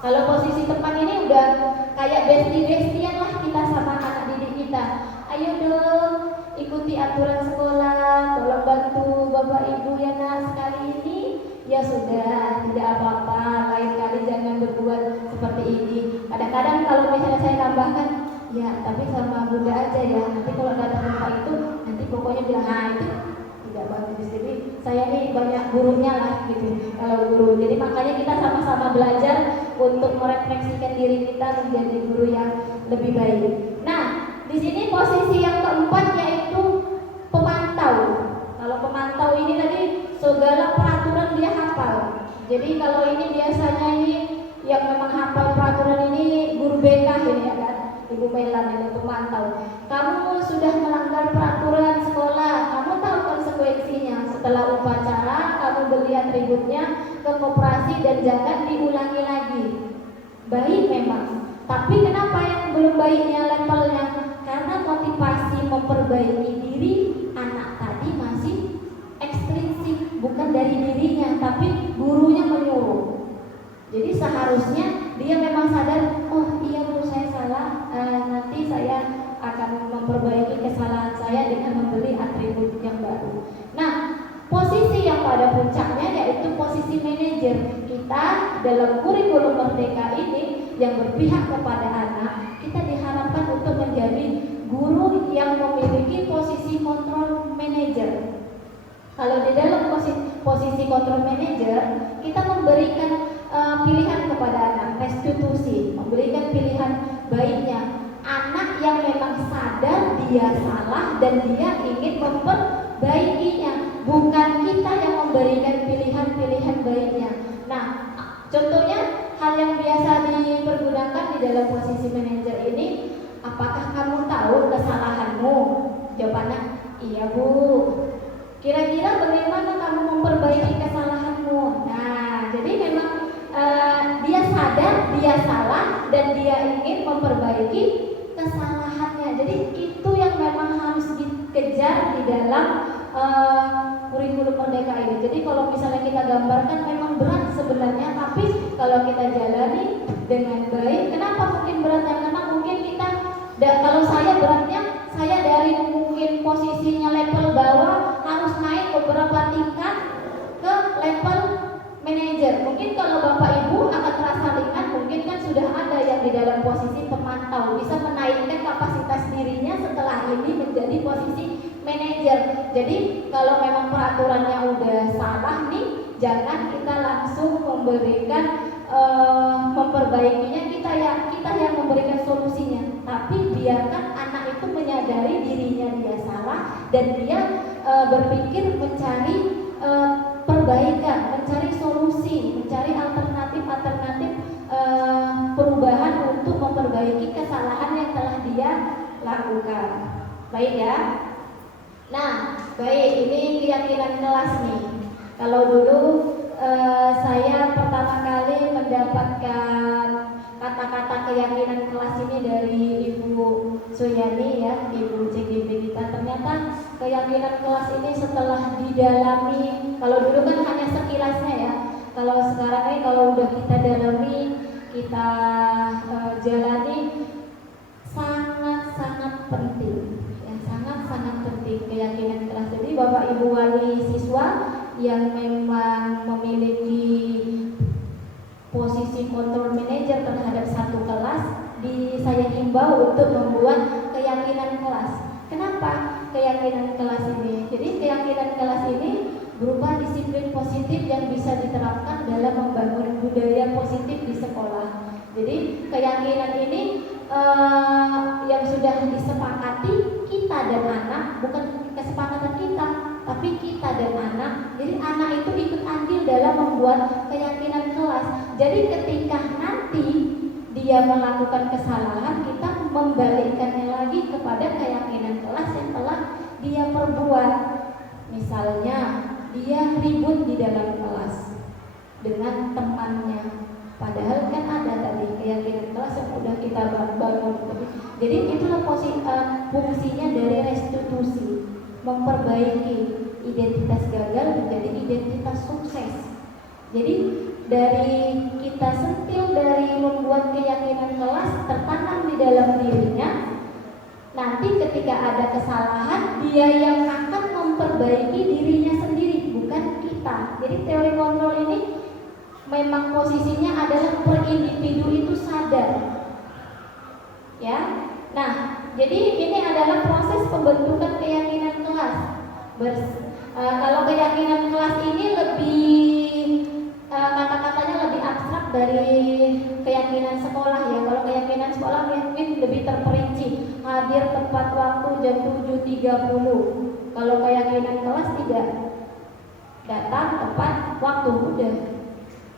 Kalau posisi teman ini udah kayak bestie-bestian lah kita sama anak didik kita. Ayo dong, ikuti aturan sekolah, tolong bantu bapak ibu ya nak sekali ini. Ya sudah, tidak apa-apa, lain kali jangan berbuat seperti ini. Kadang-kadang kalau misalnya saya tambahkan, ya tapi sama bunda aja ya, nanti kalau datang bapak itu nanti pokoknya bilang itu tidak bagus. Jadi saya ini banyak gurunya lah gitu kalau guru. Jadi makanya kita sama-sama belajar untuk merefleksikan diri kita menjadi guru yang lebih baik. Nah, di sini posisi yang keempat yaitu pemantau. Kalau pemantau ini tadi segala peraturan dia hafal. Jadi kalau ini biasanya ini yang memang hafal peraturan ini guru BK ini ya kan, Ibu Melan ini pemantau. Kamu sudah melanggar peraturan sekolah, kamu tahu konsekuensinya. Setelah upacara kamu berlihat ributnya ke koperasi dan jangan diulangi lagi. Baik memang, tapi kenapa yang belum baiknya levelnya? Karena motivasi memperbaiki diri anak tadi masih ekstrinsik, bukan dari dirinya, tapi gurunya menyuruh. Jadi seharusnya dia memang sadar, oh iya bu saya salah, nanti saya akan memperbaiki kesalahan saya dengan membeli atribut yang baru. Nah, posisi yang pada puncaknya yaitu posisi manajer. Kita dalam kurikulum Merdeka ini yang berpihak kepada anak, kita diharapkan untuk menjadi guru yang memiliki posisi kontrol manajer. Kalau di dalam posisi kontrol manajer, kita memberikan pilihan kepada anak, restitusi, memberikan pilihan baiknya. Anak yang memang sadar dia salah dan dia ingin memperbaikinya, bukan kita yang memberikan pilihan-pilihan baiknya. Nah, contohnya hal yang biasa dipergunakan di dalam posisi manajer ini, apakah kamu tahu kesalahanmu? Jawabannya, iya bu. Kira-kira bagaimana kamu memperbaiki kesalahanmu? Nah, jadi memang dia sadar dia salah dan dia ingin memperbaiki kesalahannya. Jadi itu yang memang harus dikejar di dalam kurikulum Merdeka ini. Jadi kalau misalnya kita gambarkan memang berat sebenarnya, tapi kalau kita jalani dengan baik, kenapa mungkin beratnya? Karena mungkin kita, kalau saya beratnya, saya dari mungkin posisinya level bawah harus naik beberapa tingkat ke level manajer. Mungkin kalau bapak ibu akan terasa ringan, mungkin kan sudah ada yang di dalam posisi pemantau bisa menaikkan kapasitas dirinya setelah ini menjadi posisi manajer. Jadi kalau memang peraturannya udah salah nih, jangan kita langsung memberikan memperbaikinya, kita yang memberikan solusinya, tapi biarkan anak itu menyadari dirinya dia salah dan dia berpikir mencari perbaikan, mencari solusi, mencari alternatif perubahan untuk memperbaiki kesalahan yang telah dia lakukan. Baik ya. Nah, baik, ini keyakinan kelas nih. Kalau dulu saya pertama kali mendapatkan kata-kata keyakinan kelas ini dari Ibu Suyani ya, Ibu CGB kita. Ternyata keyakinan kelas ini setelah didalami, kalau dulu kan hanya sekilasnya ya, kalau sekarang ini kalau udah kita dalami, kita jalani, sangat-sangat penting. siswa yang memang memiliki posisi control manager terhadap satu kelas, saya himbau untuk membuat keyakinan kelas. Kenapa keyakinan kelas ini? Jadi keyakinan kelas ini berupa disiplin positif yang bisa diterapkan dalam membangun budaya positif di sekolah. Jadi keyakinan ini yang sudah disepakati kita dan anak, bukan kesepakatan kita, tapi kita dan anak. Jadi anak itu ikut andil dalam membuat keyakinan kelas. Jadi ketika nanti dia melakukan kesalahan, kita membalikkannya lagi kepada keyakinan kelas yang telah dia perbuat. Misalnya dia ribut di dalam kelas dengan temannya, padahal kan ada tadi keyakinan kelas yang sudah kita bangun. Jadi itulah fungsinya dari restitusi, memperbaiki identitas gagal menjadi identitas sukses. Jadi dari kita sentil dari membuat keyakinan kelas tertanam di dalam dirinya, nanti ketika ada kesalahan dia yang akan memperbaiki dirinya sendiri, bukan kita. Jadi teori kontrol ini memang posisinya adalah per individu itu sadar, ya. Nah, jadi ini adalah proses pembentukan keyakinan kelas. Kalau keyakinan kelas ini lebih kata-katanya lebih abstrak dari keyakinan sekolah, ya. Kalau keyakinan sekolah mungkin lebih terperinci, hadir tepat waktu jam 7.30. Kalau keyakinan kelas tidak, datang tepat waktu, udah.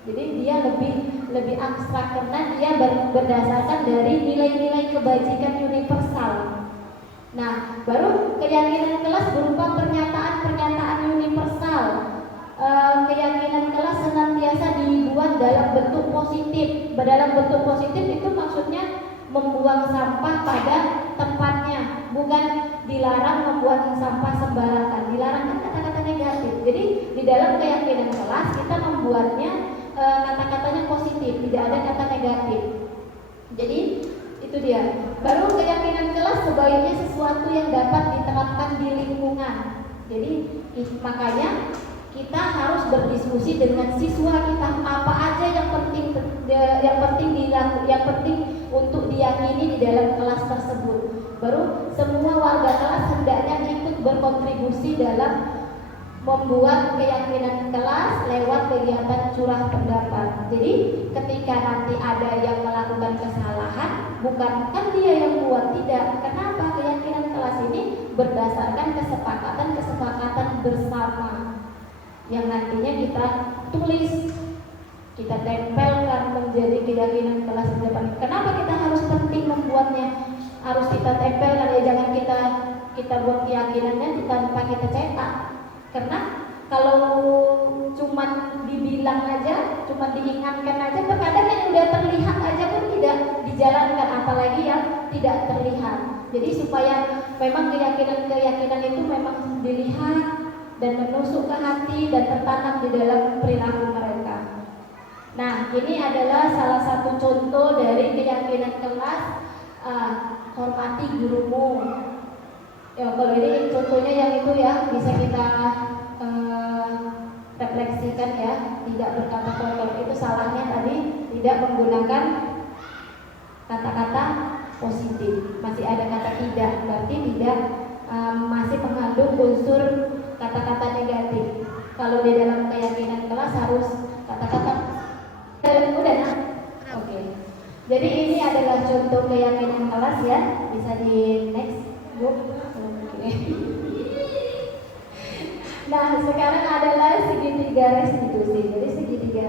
Jadi dia lebih abstrak karena dia berdasarkan dari nilai-nilai kebajikan universal. Nah, baru keyakinan kelas berupa pernyataan-pernyataan universal. Keyakinan kelas senantiasa dibuat dalam bentuk positif. Dalam bentuk positif itu maksudnya membuang sampah pada tempatnya, bukan dilarang membuang sampah sembarangan. Dilarang kan kata-kata negatif. Jadi di dalam keyakinan kelas kita membuatnya kata-katanya positif, tidak ada kata negatif. Jadi itu dia. Baru keyakinan kelas sebaiknya sesuatu yang dapat diterapkan di lingkungan. Jadi makanya kita harus berdiskusi dengan siswa kita, apa aja yang penting untuk diyakini di dalam kelas tersebut. Baru semua warga kelas hendaknya ikut berkontribusi dalam membuat keyakinan kelas lewat kegiatan curah pendapat. Jadi ketika nanti ada yang melakukan kesalahan, bukan kan dia yang buat, tidak. Kenapa? Keyakinan kelas ini berdasarkan kesepakatan bersama yang nantinya kita tulis, kita tempelkan menjadi keyakinan kelas di depan. Kenapa kita harus penting membuatnya? Harus kita tempelkan, ya. Jangan kita buat keyakinannya tanpa kita cetak. Karena kalau cuman dibilang aja, cuman diingatkan aja, terkadang yang udah terlihat aja pun tidak dijalankan, apalagi yang tidak terlihat. Jadi supaya memang keyakinan itu memang dilihat dan menusuk ke hati dan tertanam di dalam perilaku mereka. Nah, ini adalah salah satu contoh dari keyakinan kelas, hormati gurumu. Ya, kalau ini contohnya yang itu, ya, bisa kita refleksikan, ya. Tidak berkata kotor, itu salahnya tadi tidak menggunakan kata-kata positif. Masih ada kata tidak, berarti tidak masih mengandung unsur kata-kata negatif. Kalau di dalam keyakinan kelas harus kata-kata udah, nah? Oke. Jadi ini adalah contoh keyakinan kelas, ya. Bisa di next, Bu. Nah, sekarang adalah segitiga restitusi. Jadi segitiga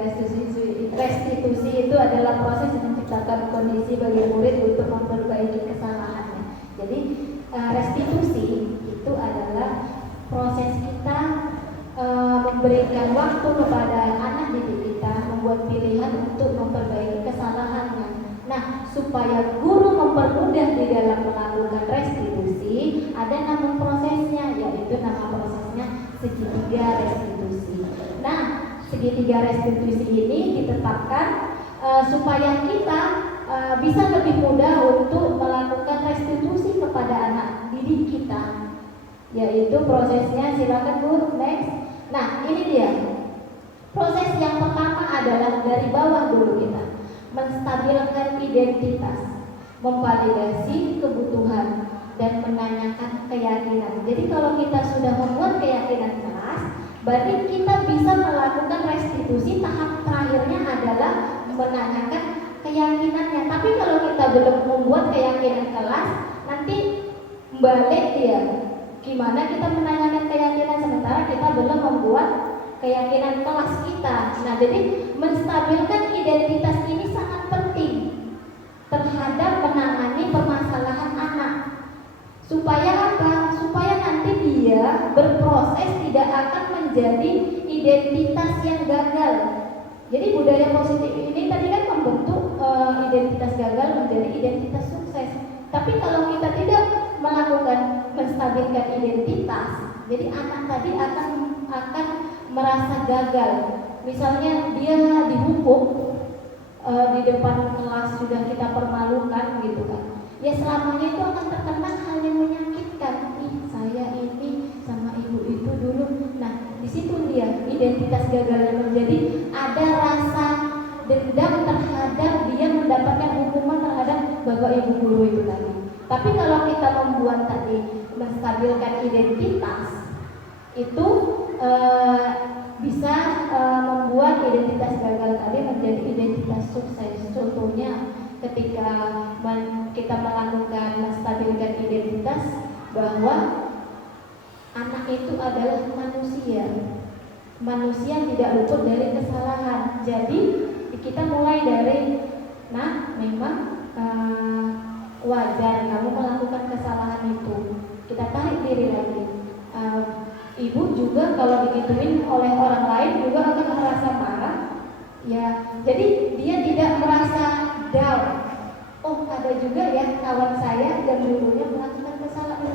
restitusi itu adalah proses menciptakan kondisi bagi murid untuk memperbaiki kesalahannya. Jadi restitusi itu adalah proses kita memberikan waktu kepada anak didik kita membuat pilihan untuk memperbaiki kesalahannya. Nah, supaya guru mempermudah di dalam melakukan restitusi, ada nama prosesnya, yaitu nama prosesnya segitiga restitusi. Nah, segitiga restitusi ini ditetapkan supaya kita bisa lebih mudah untuk melakukan restitusi kepada anak didik kita, yaitu prosesnya, silakan Bu, next. Nah, ini dia. Proses yang pertama adalah dari bawah dulu kita menstabilkan identitas, memvalidasi kebutuhan, dan menanyakan keyakinan. Jadi kalau kita sudah membuat keyakinan keras, berarti kita bisa melakukan restitusi. Tahap terakhirnya adalah menanyakan keyakinannya. Tapi kalau kita belum membuat keyakinan keras, nanti balik dia. Gimana kita menanyakan keyakinan sementara kita belum membuat keyakinan kelas kita. Nah, jadi menstabilkan identitas ini sangat penting terhadap menangani permasalahan anak. Supaya apa? Supaya nanti dia berproses tidak akan menjadi identitas yang gagal. Jadi budaya positif ini tadi kan membentuk identitas gagal menjadi identitas sukses. Tapi kalau kita tidak melakukan menstabilkan identitas, jadi anak tadi akan merasa gagal. Misalnya dia dihukum di depan kelas sudah kita permalukan gitu kan. Ya selamanya itu akan terkena hal yang menyakitkan. Ih, saya ini sama ibu itu dulu. Nah, di situ dia identitas gagal yang menjadi ada rasa dendam terhadap dia mendapatkan hukuman terhadap bapak ibu guru itu tadi. Tapi kalau kita membuat tadi menstabilkan identitas itu bisa membuat identitas gagal tadi menjadi identitas sukses. Contohnya ketika kita melakukan menstabilkan identitas bahwa anak itu adalah manusia tidak luput dari kesalahan. Jadi kita mulai dari, nah memang wajar kamu melakukan kesalahan itu. Kita tarik diri lagi. Ibu juga kalau digituin oleh orang lain juga akan merasa marah. Ya, jadi dia tidak merasa down. Oh, ada juga ya kawan saya yang dulunya melakukan kesalahan.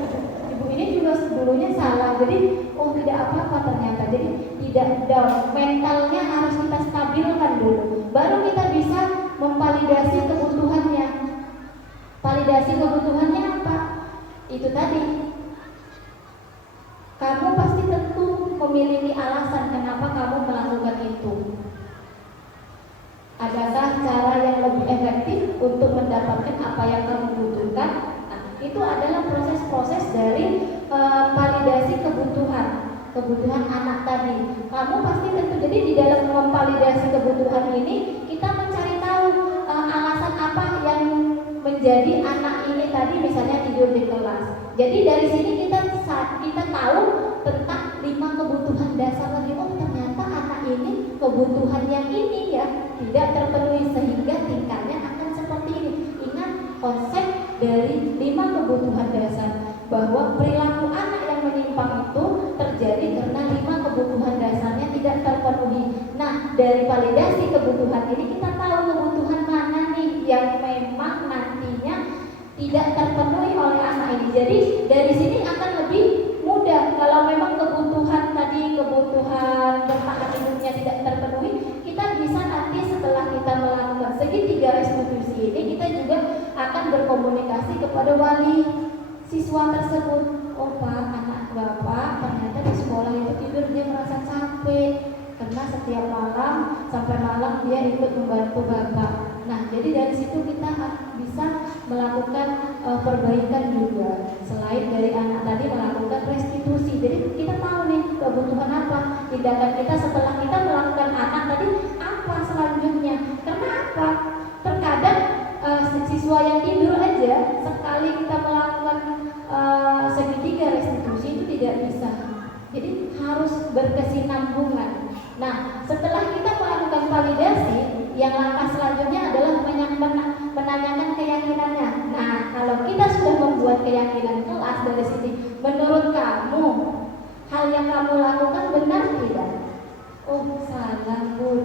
Ibu ini juga dulunya salah. Jadi, oh tidak apa-apa ternyata. Jadi tidak down. Mentalnya harus kita stabilkan dulu. Baru kita bisa memvalidasi kebutuhannya. Validasi kebutuhannya apa? Itu tadi. Kamu pasti tentu memiliki alasan kenapa kamu melakukan itu. Adakah cara yang lebih efektif untuk mendapatkan apa yang kamu butuhkan? Nah, itu adalah proses-proses dari validasi kebutuhan anak tadi. Kamu pasti tentu, jadi di dalam memvalidasi kebutuhan ini kita mencari tahu alasan apa yang menjadi anak ini tadi misalnya tidur di kelas. Jadi dari sini kita tahu tentang 5 kebutuhan dasar lagi. Oh, ternyata anak ini kebutuhan yang ini ya tidak terpenuhi sehingga tingkahnya akan seperti ini. Ingat konsep dari 5 kebutuhan dasar, bahwa perilaku anak yang menyimpang itu terjadi karena 5 kebutuhan dasarnya tidak terpenuhi. Nah, dari validasi kebutuhan ini kita tahu kebutuhan mana nih yang memang nantinya tidak terpenuhi oleh anak ini. Jadi dari sini akan lebih mudah. Kalau memang kebutuhan bertahan hidupnya tidak terpenuhi, kita bisa nanti setelah kita melakukan segitiga restitusi ini, kita juga akan berkomunikasi kepada wali siswa tersebut. Oh Pak, anak Bapak ternyata di sekolah itu tidur dia merasa capek karena setiap malam sampai malam dia ikut membantu Bapak. Nah, jadi dari situ kita bisa melakukan perbaikan juga. Selain dari anak tadi melakukan restitusi, jadi kita tahu nih kebutuhan apa, tindakan kita setelah kita melakukan anak tadi apa selanjutnya. Karena apa? Terkadang siswa yang tidur aja sekali kita melakukan segitiga restitusi itu tidak bisa. Jadi harus berkesinambungan. Nah, setelah kita melakukan validasi, yang langkah selanjutnya adalah menanyakan keyakinannya. Nah, kalau kita sudah membuat keyakinan kelas dari sini, menurut kamu hal yang kamu lakukan benar tidak? Oh, salah Bun.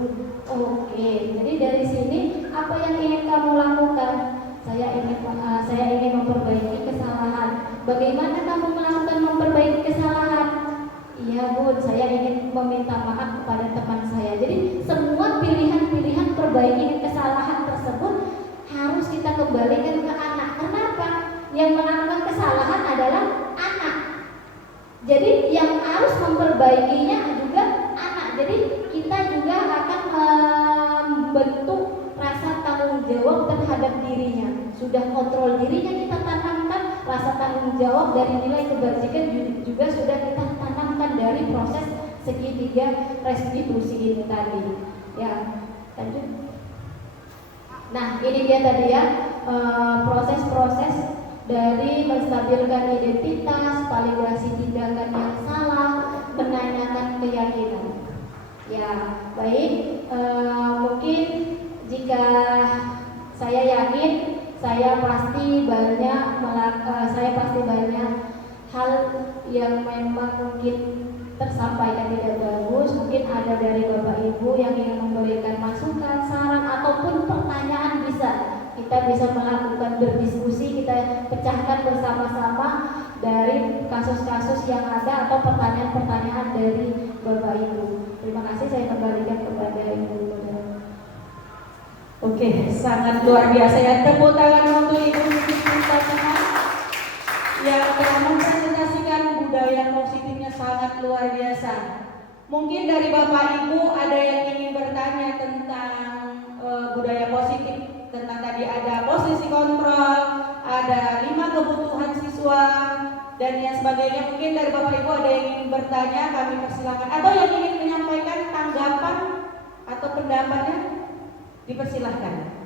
Oke, jadi dari sini apa yang ingin kamu lakukan? Saya ingin memperbaiki kesalahan. Bagaimana kamu melakukan memperbaiki kesalahan? Iya Bun, saya ingin meminta maaf kepada teman saya. Jadi semua pilihan-pilihan perbaiki kesalahan tersebut harus kita kembalikan ke anak. Kenapa? Yang melakukan kesalahan adalah anak. Jadi yang harus memperbaikinya juga terhadap dirinya, sudah kontrol dirinya kita tanamkan, rasa tanggung jawab dari nilai kebajikan juga sudah kita tanamkan dari proses segitiga restitusi ini tadi. Ya, lanjut. Nah, ini dia tadi ya, proses-proses dari menstabilkan identitas, validasi tindakan yang salah, menanyakan keyakinan. Ya, baik. Mungkin jika saya yakin, saya pasti banyak hal yang memang mungkin tersampaikan tidak bagus. Mungkin ada dari Bapak Ibu yang ingin memberikan masukan, saran ataupun pertanyaan kita bisa melakukan berdiskusi, kita pecahkan bersama-sama dari kasus-kasus yang ada atau pertanyaan-pertanyaan dari Bapak Ibu. Terima kasih, saya kembalikan kepada Ibu. Oke, sangat luar biasa ya. Tepuk tangan untuk Ibu Siti Fatimah yang telah mempresentasikan budaya positifnya sangat luar biasa. Mungkin dari Bapak Ibu ada yang ingin bertanya tentang budaya positif, tentang tadi ada posisi kontrol, ada 5 kebutuhan siswa dan yang sebagainya. Mungkin dari Bapak Ibu ada yang ingin bertanya, kami persilakan. Atau yang ingin menyampaikan tanggapan atau pendapatnya, dipersilahkan.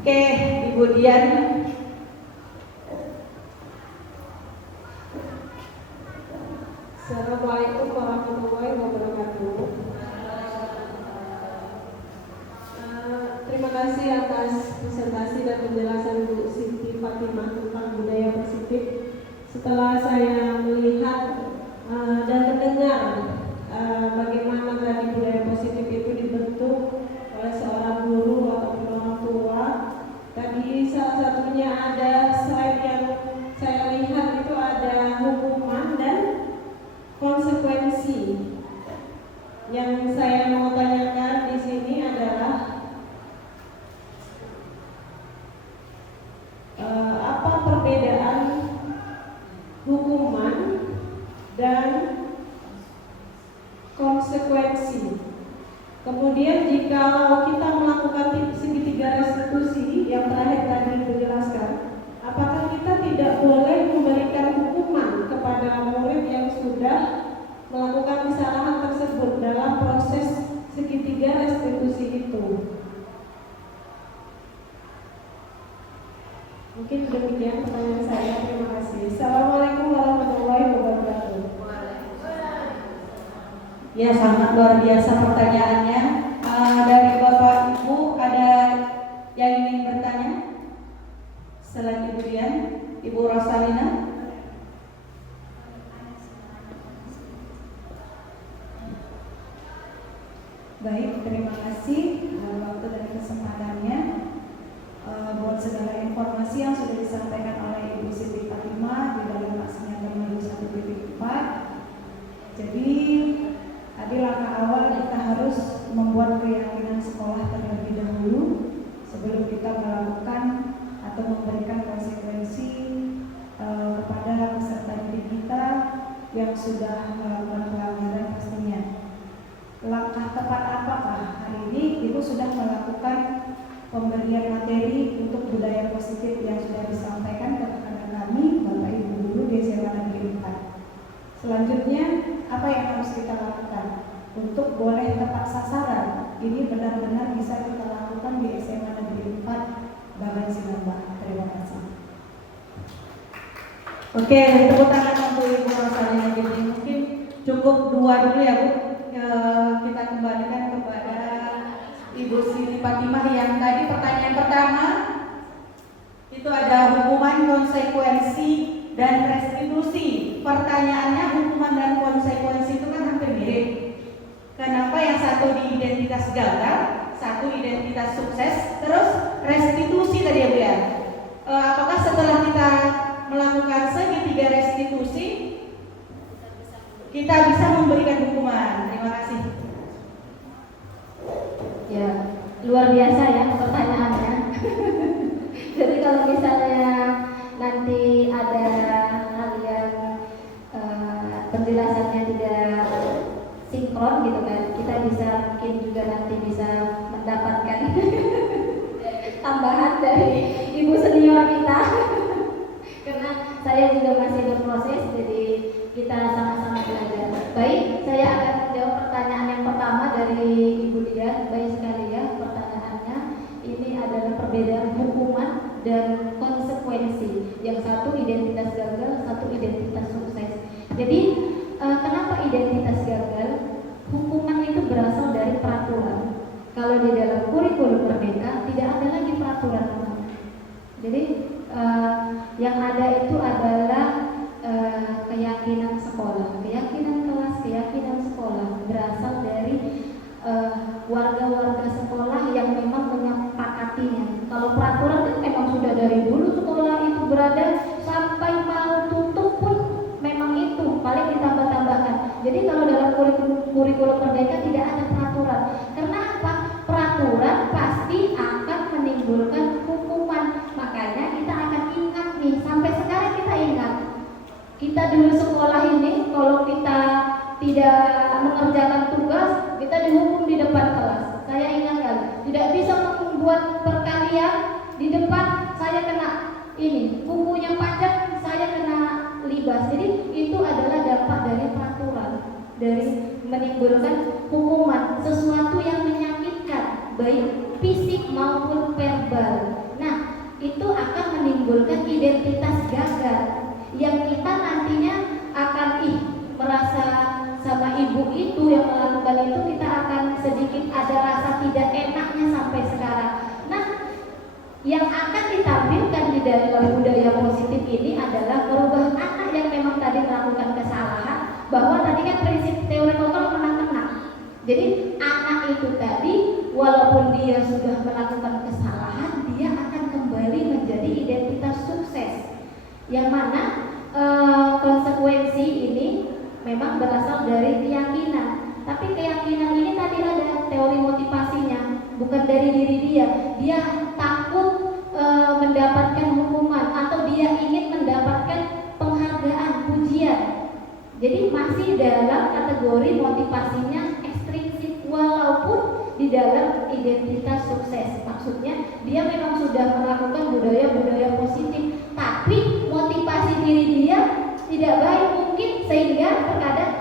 Oke, Ibu Dian. Assalamualaikum warahmatullahi wabarakatuh. Terima kasih atas presentasi dan penjelasan Bu Siti Fatimah tentang budaya positif. Setelah saya melihat dan mendengar bagaimana tadi budaya positif itu dibentuk oleh seorang guru atau orang tua, tadi salah satunya ada slide yang saya lihat itu ada hukuman dan konsekuensi. Yang saya mau tanyakan di sini adalah apa perbedaan hukuman dan konsekuensi. Kemudian jika kita melakukan segitiga restitusi yang terakhir tadi dijelaskan, apakah kita tidak boleh memberikan hukuman kepada murid yang sudah melakukan kesalahan tersebut dalam proses segitiga restitusi itu? Mungkin demikian pertanyaan saya. Terima kasih. Assalamualaikum warahmatullahi wabarakatuh. Ya, sangat luar biasa pertanyaannya. Dari Bapak Ibu ada yang ingin bertanya? Selain Ibu Dian, Ibu Rosalina. Baik, terima kasih waktu dan kesempatannya. Buat segala informasi yang sudah disampaikan oleh Ibu Siti Fatimah di dalam aksinya pemilu 1.4. Jadi tadi langkah awal kita harus membuat keyakinan sekolah terlebih dahulu sebelum kita melakukan atau memberikan konsekuensi kepada peserta didik kita yang sudah melakukan pelanggaran pastinya. Langkah tepat apakah? Hari ini Ibu sudah melakukan pemberian materi untuk budaya positif yang sudah disampaikan kepada kami, Bapak Ibu Guru di SMA Negeri 4. Selanjutnya, apa yang harus kita lakukan untuk boleh tepat sasaran? Ini benar-benar bisa kita lakukan di SMA Negeri 4 Bagan Sinambah. Terima kasih. Oke, tepuk tangan untuk Ibu Rosalina. Jadi mungkin cukup 2 dulu ya Bu. Kita kembalikan kepada Ibu Siti Fatimah yang tadi pertanyaan pertama itu ada hukuman, konsekuensi, dan restitusi. Pertanyaannya hukuman dan konsekuensi itu kan hampir mirip. Kenapa yang satu di identitas gagal, satu identitas sukses, terus restitusi tadi ya Bu ya? Apakah setelah kita melakukan segitiga restitusi kita bisa memberikan hukuman? Terima kasih. Ya, luar biasa ya pertanyaannya. Jadi kalau misalnya nanti ada hal yang penjelasannya tidak sinkron gitu kan, kita bisa mungkin juga nanti bisa mendapatkan tambahan dari ibu senior kita karena saya juga masih berproses, jadi kita sama-sama belajar. Baik, saya akan menjawab pertanyaan yang pertama dari Ibu Dian. Baik sekali ya pertanyaannya. Ini adalah perbedaan hukuman dan konsekuensi. Yang satu identitas gagal, satu identitas sukses. Jadi kenapa identitas gagal? Hukuman itu berasal dari peraturan. Kalau di dalam kurikulum Merdeka tidak ada lagi peraturan. Jadi yang ada itu adalah keyakinan sekolah, keyakinan kelas, keyakinan sekolah berasal dari warga-warga sekolah yang memang menyepakatinya. Kalau peraturan itu memang sudah dari dulu sekolah itu berada, sampai mau tutup pun memang itu paling ditambah-tambahkan. Jadi kalau dalam kurikulum Merdeka tidak ada peraturan. Karena apa? Peraturan pasti akan menimbulkan hukuman. Makanya kita akan ingat nih, sampai sekarang kita ingat. Kita dulu sekolah ini kalau kita tidak mengerjakan tugas, kita dihukum di depan kelas. Saya ingatkan, tidak bisa membuat perkalian di depan, saya kena ini, kukunya panjang, saya kena libas. Jadi itu adalah dampak dari peraturan, dari menimbulkan hukuman, sesuatu yang menyakitkan, baik fisik maupun verbal. Nah, itu akan menimbulkan identitas gagal yang kita nantinya akan merasa sama ibu itu yang melakukan itu, kita akan sedikit ada rasa tidak enaknya sampai sekarang. Nah, yang akan ditampilkan di dalam budaya positif ini adalah merubah anak yang memang tadi melakukan kesalahan, bahwa tadi kan prinsip teori kontrol menang-menang. Jadi anak itu tadi walaupun dia sudah melakukan kesalahan, dia akan kembali menjadi identitas sukses, yang mana konsekuensi ini memang berasal dari keyakinan. Tapi keyakinan ini tadi ada teori motivasinya, bukan dari diri dia. Dia takut mendapatkan hukuman atau dia ingin mendapatkan penghargaan, pujian. Jadi masih dalam kategori motivasinya ekstrinsik, walaupun di dalam identitas sukses. Maksudnya dia memang sudah melakukan budaya-budaya positif, tapi motivasi diri dia tidak baik mungkin, sehingga terkadang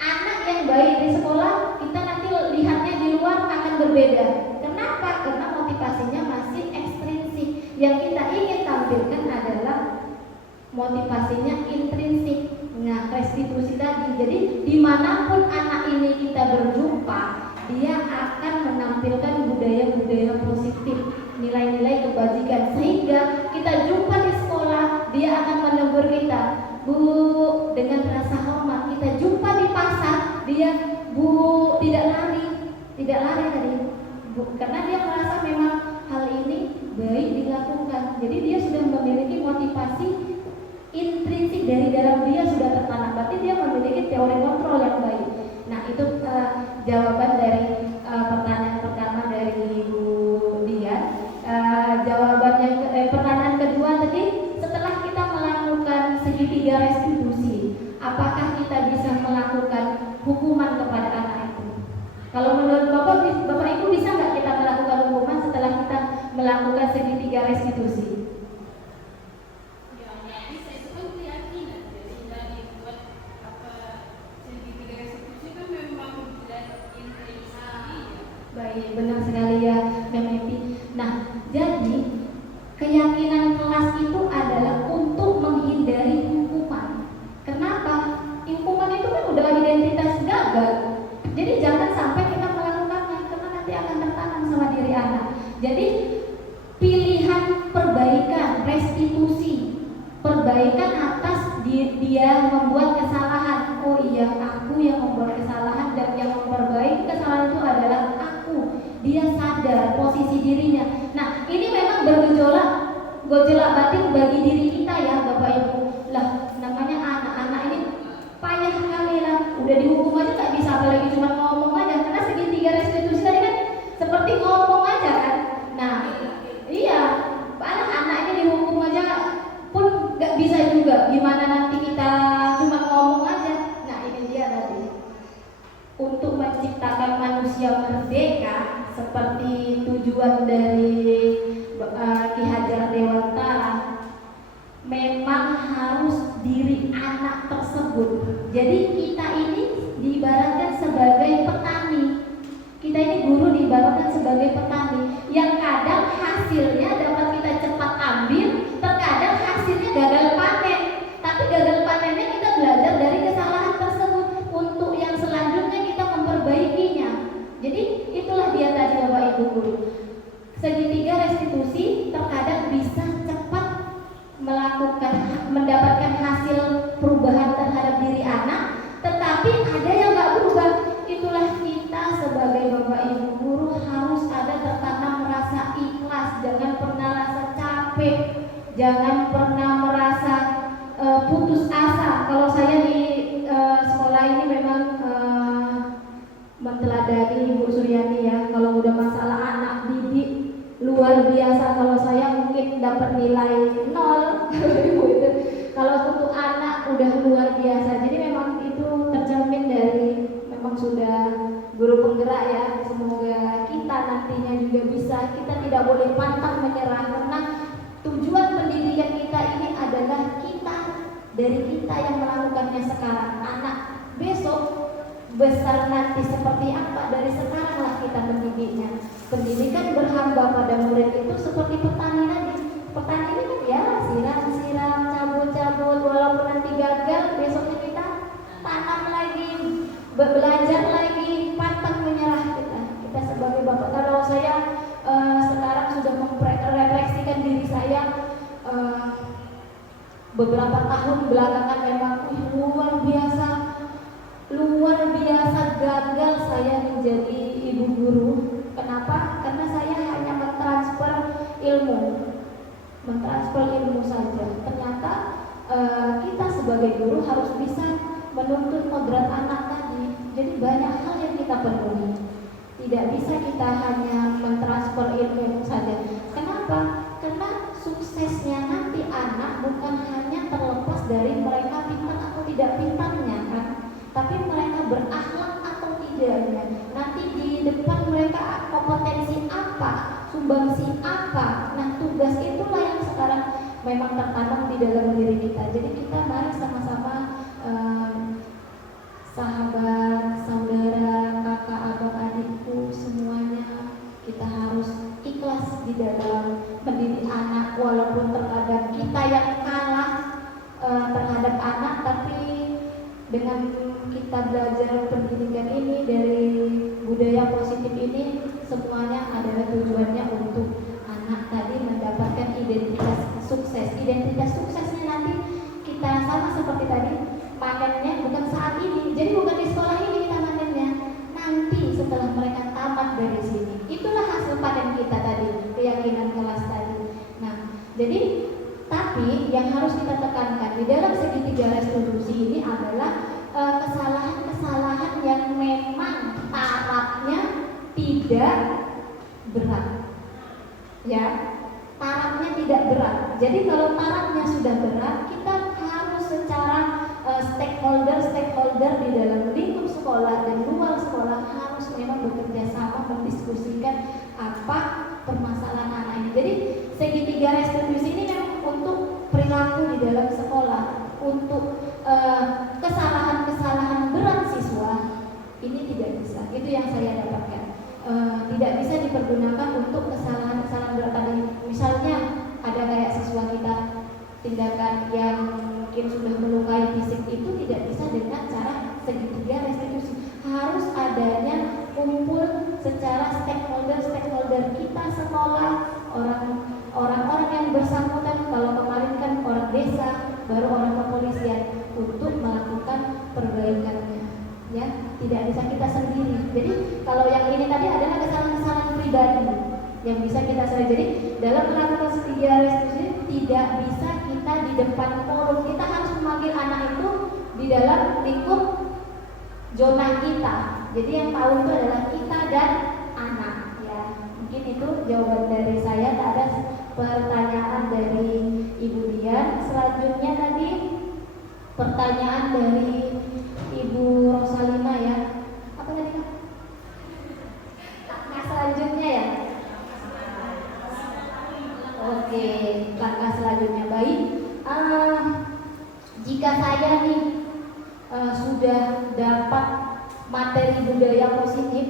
anak yang baik di sekolah kita nanti lihatnya di luar akan berbeda. Kenapa? Karena motivasinya masih ekstrinsik. Yang kita ingin tampilkan adalah motivasinya intrinsik. Nah, restitusi tadi. Jadi dimanapun anak ini kita berjumpa, dia akan menampilkan budaya-budaya positif, nilai-nilai kebajikan, sehingga kita jumpa di sekolah, dia akan menegur kita, Bu, dengan rasa hormat. Kita jumpa di pasar, dia, Bu, tidak lari tadi, Bu, karena dia merasa memang hal ini baik dilakukan. Jadi dia sudah memiliki motivasi intrinsik dari dalam dia, sudah tertanam. Berarti dia memiliki teori kontrol yang baik. Nah, itu jawaban dari pertanyaan pertama dari Ibu Dian. Pertanyaan kedua tadi, setelah kita melakukan segitiga restitusi, apakah kita bisa melakukan hukuman kepada anak itu? Kalau menurut Bapak Ibu, bisa nggak kita melakukan hukuman setelah kita melakukan segitiga restitusi? Baik, benar sekali ya, Memepi. Nah, jadi keyakinan kelas itu adalah untuk menghindari hukuman. Kenapa? Hukuman itu kan udah identitas gagal. Jadi jangan sampai kita melakukannya, karena nanti akan tertanam sama diri anak. Jadi pilihan perbaikan, restitusi, perbaikan atas dia membuat kesalahan. Oh iya, aku yang membuat kesalahan, dan yang memperbaiki kesalahan itu adalah aku. Dia sadar posisi dirinya. Nah, ini memang bergejolak batin bagi diri kita ya, Bapak Ibu. Lah, namanya anak-anak ini payah sekali lah. Udah dihukum aja nggak bisa, apalagi cuma ngomong aja. Karena segitiga restitusi tadi kan seperti ngomong aja kan. Nah, iya, anak-anak ini dihukum aja pun nggak bisa juga. Gimana nanti kita cuma ngomong aja? Nah, ini dia tadi. untuk menciptakan manusia merdeka seperti tujuan dari Ki Hajar Dewantara, memang harus diri anak tersebut. Jadi kita ini diibaratkan sebagai petani. Kita ini guru diibaratkan sebagai petani yang kadang hasilnya dapat kita cepat ambil, terkadang hasilnya gagal panen. Tapi gagal panennya kita belajar dari kesalahan tersebut untuk yang selanjutnya kita memperbaikinya. Jadi itulah dia tadi Bapak Ibu guru. Segitiga restitusi terkadang bisa cepat mendapatkan hasil perubahan terhadap diri anak, tetapi ada yang nggak berubah. Itulah kita sebagai Bapak Ibu guru harus ada tertanam rasa ikhlas, jangan pernah rasa capek, jangan pernah merasa putus asa. Kalau saya di sekolah ini memang menteladani Ibu Suryani ya, kalau udah masalah anak didik luar biasa. Kalau saya mungkin dapat nilai 0 kalau untuk anak udah luar biasa. Jadi memang itu tercermin dari memang sudah guru penggerak ya. Semoga kita nantinya juga bisa, kita tidak boleh pantang menyerah, karena tujuan pendidikan kita ini adalah kita, dari kita yang melakukannya sekarang. Anak besok besar nanti seperti apa, dari sekaranglah kita mendidiknya. Pendidikan berhamba pada murid itu seperti petani tadi. Petani ini kan ya siram-siram, cabut-cabut, walaupun nanti gagal, besoknya kita tanam lagi, belajar lagi, pantang menyerah kita. Kita sebagai bapak, kalau saya sekarang sudah merefleksikan diri saya, beberapa tahun belakangan memang luar biasa gagal saya menjadi ibu guru. Kenapa? Karena saya hanya mentransfer ilmu saja. Ternyata kita sebagai guru harus bisa menuntut kodrat anak tadi. Jadi banyak hal yang kita penuhi. Tidak bisa kita hanya mentransfer ilmu saja. Kenapa? Karena suksesnya nanti anak bukan hanya terlepas dari mereka pintar atau tidak pintarnya kan, tapi mereka berakhlak atau tidaknya. Nanti di depan mereka kompetensi apa, sumbangsi apa. Nah, tugas itulah yang sekarang memang tertanam di dalam diri kita. Jadi kita mari sama-sama sahabat, saudara, kakak, abang, adikku semuanya, kita harus ikhlas di dalam mendidik anak, walaupun terkadang kita yang kalah terhadap anak, tapi dengan kita belajar pendidikan ini dari budaya positif ini, semuanya adalah tujuannya untuk anak tadi mendapatkan identitas sukses. Identitas suksesnya nanti kita sama seperti tadi, panennya bukan saat ini. Jadi bukan di sekolah ini kita panennya, nanti setelah mereka tamat dari sini. Itulah hasil panen kita tadi, keyakinan kelas tadi. Nah, jadi tapi yang harus kita tekankan di dalam segitiga restitusi ini adalah kesalahan-kesalahan yang memang tarafnya tidak berat, ya, tarafnya tidak berat. Jadi kalau tarafnya sudah berat, kita harus secara stakeholder di dalam lingkup sekolah dan luar sekolah harus memang bekerja sama mendiskusikan apa permasalahan anak ini. Jadi segitiga restitusi ini memang untuk perilaku di dalam sekolah, untuk kesalahan-kesalahan berat siswa ini tidak bisa. Itu yang saya dapatkan. Tidak bisa dipergunakan untuk kesalahan-kesalahan berat tadi. Misalnya ada kayak siswa kita tindakan yang mungkin sudah melukai fisik, itu tidak bisa dengan cara segitiga restitusi. Harus adanya kumpul secara stakeholder kita sekolah, orang-orang yang bersangkutan. Kalau kemarin kan orang desa, baru orang kepolisian, untuk melakukan perbaikannya, ya, tidak bisa kita sendiri. Jadi kalau yang ini tadi adalah kesalahan-kesalahan pribadi yang bisa kita selesai. Jadi dalam melakukan segitiga restitusi tidak bisa kita di depan forum. Kita harus memanggil anak itu di dalam lingkup zona kita. Jadi yang tahu itu adalah kita dan anak, ya. Mungkin itu jawaban dari saya. Tak ada pertanyaan dari Ibu Dian. Selanjutnya tadi pertanyaan dari Ibu Rosalina, ya. Apa materi budaya positif,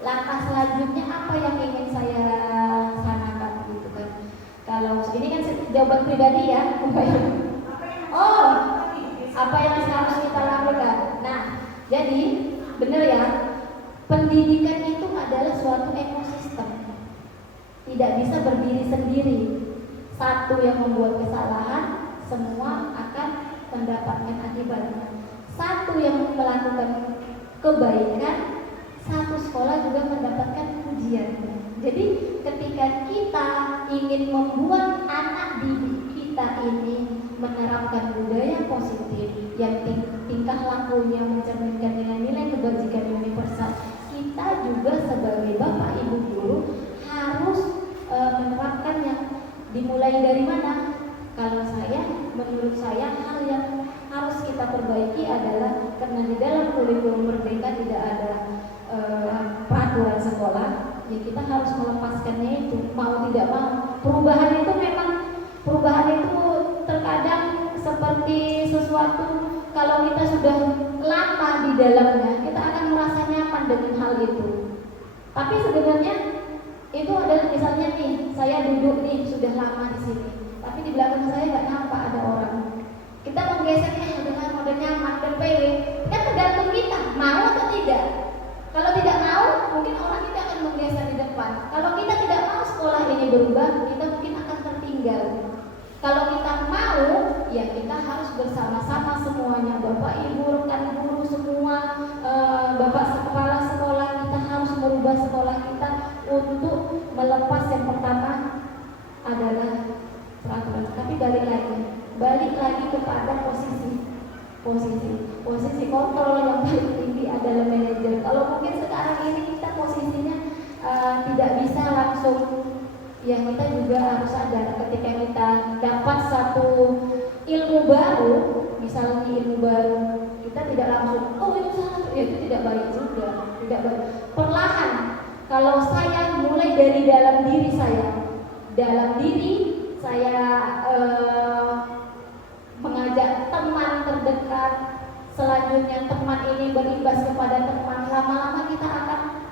langkah selanjutnya apa yang ingin saya sanakan gitu kan. Kalau ini kan jawaban pribadi ya, oh apa yang harus kita lakukan. Nah, jadi benar ya, pendidikan itu adalah suatu ekosistem, tidak bisa berdiri sendiri. Satu yang membuat kesalahan, semua akan mendapatkan akibatnya. Satu yang melakukan kebaikan, satu sekolah juga mendapatkan pujian. Jadi ketika kita ingin membuat anak didik kita ini menerapkan budaya positif yang tingkah lakunya mencerminkan nilai-nilai kebajikan universal, kita juga sebagai bapak ibu guru harus menerapkan yang dimulai dari mana? Kalau menurut saya hal yang harus kita perbaiki adalah karena di dalam kurikulum Merdeka tidak ada peraturan sekolah, ya kita harus melepaskannya itu mau tidak mau. Perubahan itu terkadang seperti sesuatu, kalau kita sudah lama di dalamnya kita akan merasa nyaman dengan hal itu. Tapi sebenarnya itu adalah misalnya nih, saya duduk nih sudah lama di sini, tapi di belakang saya nggak nampak ada orang. Kita menggesernya dengan mode nyaman dan PW, kan tergantung kita mau atau tidak. Kalau tidak mau, mungkin orang kita akan menggeser di depan. Kalau kita tidak mau sekolah ini berubah, kita mungkin akan tertinggal. Kalau kita mau, ya kita harus bersama-sama semuanya, bapak ibu, rekan guru semua, bapak kepala sekolah, kita harus merubah sekolah kita untuk melepas yang pertama adalah peraturan. Tapi balik lagi kepada posisi kontrol yang paling tinggi adalah manajer. Kalau mungkin sekarang ini kita posisinya tidak bisa langsung, ya kita juga harus sadar ketika kita dapat satu ilmu baru, misalnya ilmu baru, kita tidak langsung itu salah, ya itu tidak baik juga, tidak baik. Perlahan, kalau saya mulai dari dalam diri saya mengajak teman terdekat, selanjutnya teman ini berimbas kepada teman, lama-lama kita akan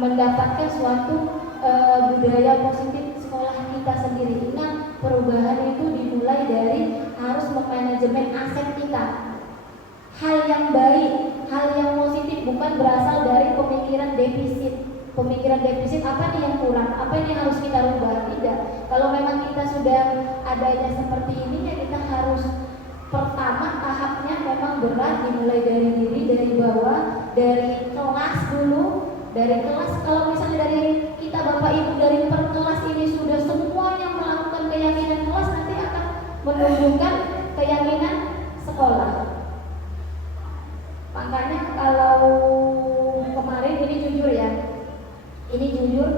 mendapatkan suatu budaya positif sekolah kita sendiri. Ingat, perubahan itu dimulai dari harus memanajemen aset kita. Hal yang baik, hal yang positif bukan berasal dari pemikiran defisit. Pemikiran defisit apa nih yang kurang, apa ini yang harus kita rubah? Tidak. Kalau memang kita sudah adanya seperti ini, ya kita harus pertama tahapnya memang berat, dimulai dari diri, dari bawah, dari kelas dulu. Dari kelas, kalau misalnya dari kita bapak ibu dari per kelas ini sudah semuanya melakukan keyakinan kelas, nanti akan menunjukkan keyakinan sekolah. Makanya kalau kemarin ini jujur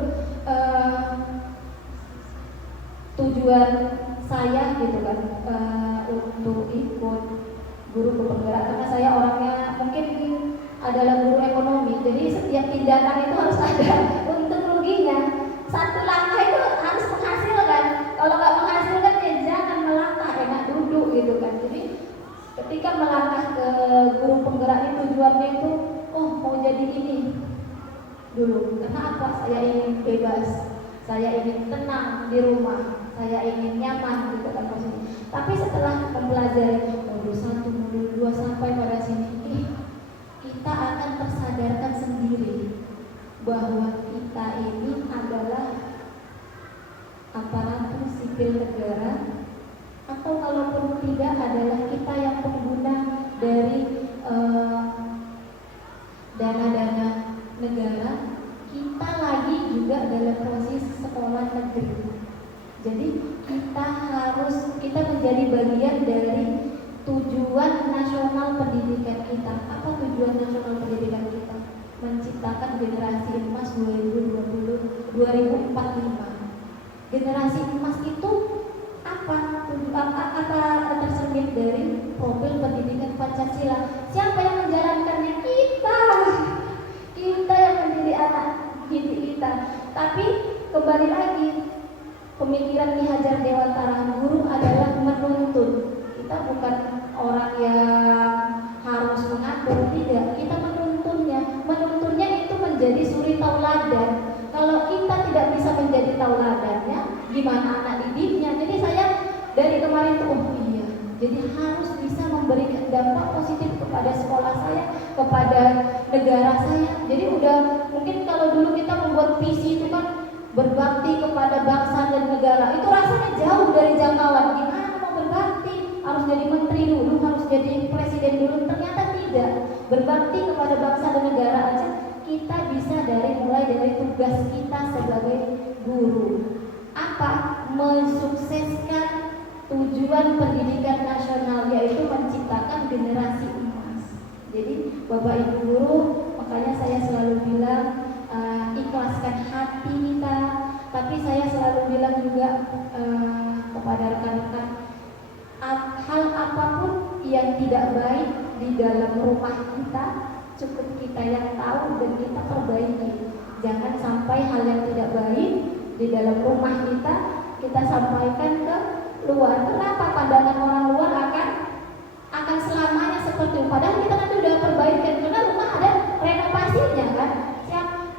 tujuan saya gitu kan untuk ikut guru penggerak, karena saya orangnya mungkin adalah guru ekonomi, jadi setiap tindakan itu harus ada untung ruginya. Satu langkah itu harus menghasilkan, kalau nggak menghasilkan ya jangan melangkah, enak duduk gitu kan. Jadi ketika melangkah ke guru penggerak ini tujuannya itu mau jadi ini dulu. Karena apa? Saya ingin bebas, saya ingin tenang di rumah, saya ingin nyaman gitu kan posisi. Tapi setelah mempelajari modul 1, modul 2 sampai pada sini, kita akan tersadarkan sendiri bahwa kita ini adalah aparatur sipil negara, atau kalaupun tidak adalah kita yang pengguna dari dana-dana negara. Kita lagi juga dalam proses sekolah negeri. Jadi kita menjadi bagian dari tujuan nasional pendidikan kita. Apa tujuan nasional pendidikan kita? Menciptakan generasi emas 2045. Generasi emas itu apa tercermin dari profil pendidikan Pancasila. Siapa yang menjalankannya? Kita yang menjadi anak didik kita. Tapi kembali lagi, pemikiran Ki Hajar Dewantara guru adalah menuntun. Kita bukan orang yang harus mengatur atau tidak. Kita menuntunnya itu menjadi suri tauladan. Kalau kita tidak bisa menjadi tauladannya, gimana anak didiknya? Jadi saya dari kemarin tuh, oh iya, jadi harus bisa memberikan dampak positif kepada sekolah saya, kepada negara saya. Jadi udah mungkin kalau dulu kita membuat visi itu kan berbakti kepada bangsa dan negara, itu rasanya jauh dari jangkauan. Gimana mau berbakti? Harus jadi menteri dulu, harus jadi presiden dulu. Ternyata tidak. Berbakti kepada bangsa dan negara aja kita bisa mulai dari tugas kita sebagai guru. Apa? Mensukseskan tujuan pendidikan nasional, yaitu menciptakan generasi emas. Jadi Bapak Ibu guru, makanya saya selalu bilang ikhlaskan hati kita. Tapi saya selalu bilang juga kepada rekan-rekan, hal apapun yang tidak baik di dalam rumah kita cukup kita yang tahu dan kita perbaiki. Jangan sampai hal yang tidak baik di dalam rumah kita sampaikan ke luar. Kenapa? Pandangan orang luar akan selamanya seperti itu. Padahal kita nanti udah perbaikan karena rumah ada renovasinya kan.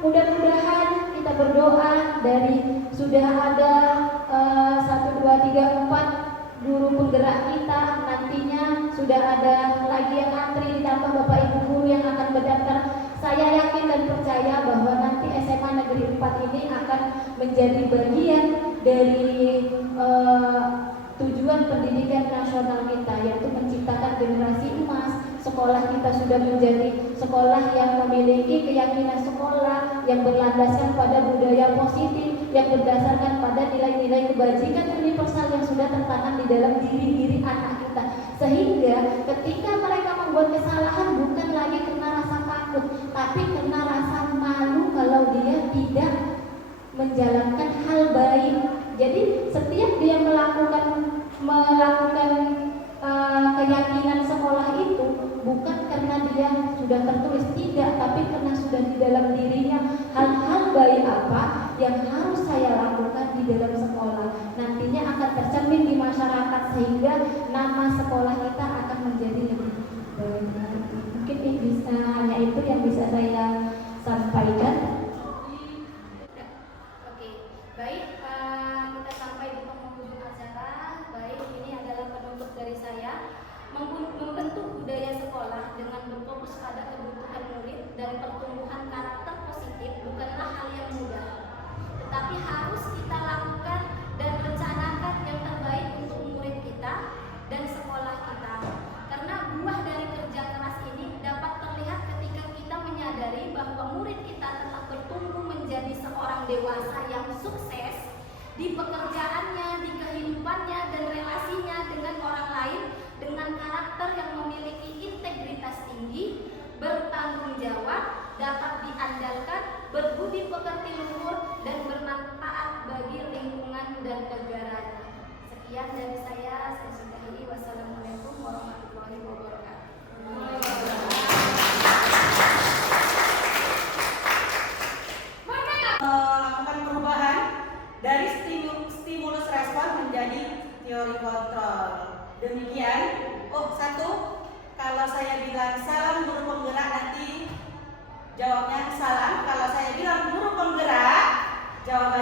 Mudah-mudahan kita berdoa dari sudah ada 1, 2, 3, 4 guru penggerak kita, nantinya sudah ada lagi yang antri, ditambah Bapak Ibu guru yang akan mendaftar. Saya yakin dan percaya bahwa nanti SMA Negeri 4 ini akan menjadi bagian dari tujuan pendidikan nasional kita, yaitu menciptakan generasi emas. Sekolah kita sudah menjadi sekolah yang memiliki keyakinan sekolah yang berlandaskan pada budaya positif, yang berdasarkan pada nilai-nilai kebajikan universal yang sudah tertanam di dalam diri anak kita. Sehingga ketika mereka membuat kesalahan bukan lagi karena rasa takut, tapi karena rasa malu kalau dia tidak menjalankan hal baik. Jadi setiap dia melakukan keyakinan sekolah itu bukan karena dia sudah tertulis, tidak, tapi karena sudah di dalam dirinya hal-hal baik apa yang harus saya lakukan di dalam sekolah. Nantinya akan tercermin di masyarakat sehingga nama sekolah kita akan menjadi lebih baik. Mungkin hanya itu yang bisa saya sampaikan. Oke, baik, kita sampai di penghujung acara. Baik, ini adalah penutup dari saya. Membentuk budaya sekolah dengan berfokus pada kebutuhan murid dan pertumbuhan karakter positif bukanlah hal yang mudah, tetapi harus kita lakukan dan rencanakan yang terbaik untuk murid kita dan sekolah kita. Karena buah dari kerja keras ini dapat terlihat ketika kita menyadari bahwa murid kita tetap bertumbuh menjadi seorang dewasa yang sukses di pekerjaannya, di kehidupannya, dan relasinya dengan orang lain, dengan karakter yang memiliki integritas tinggi, bertanggung jawab, dapat diandalkan, berbudi pekerti luhur, dan bermanfaat bagi lingkungan dan negaranya. Sekian dari saya sudahi. Wassalamualaikum warahmatullahi wabarakatuh. Melakukan perubahan dari stimulus respon menjadi teori kontrol. Demikian. Satu, kalau saya bilang salam guru penggerak, nanti jawabnya salam. Kalau saya bilang guru penggerak, jawabnya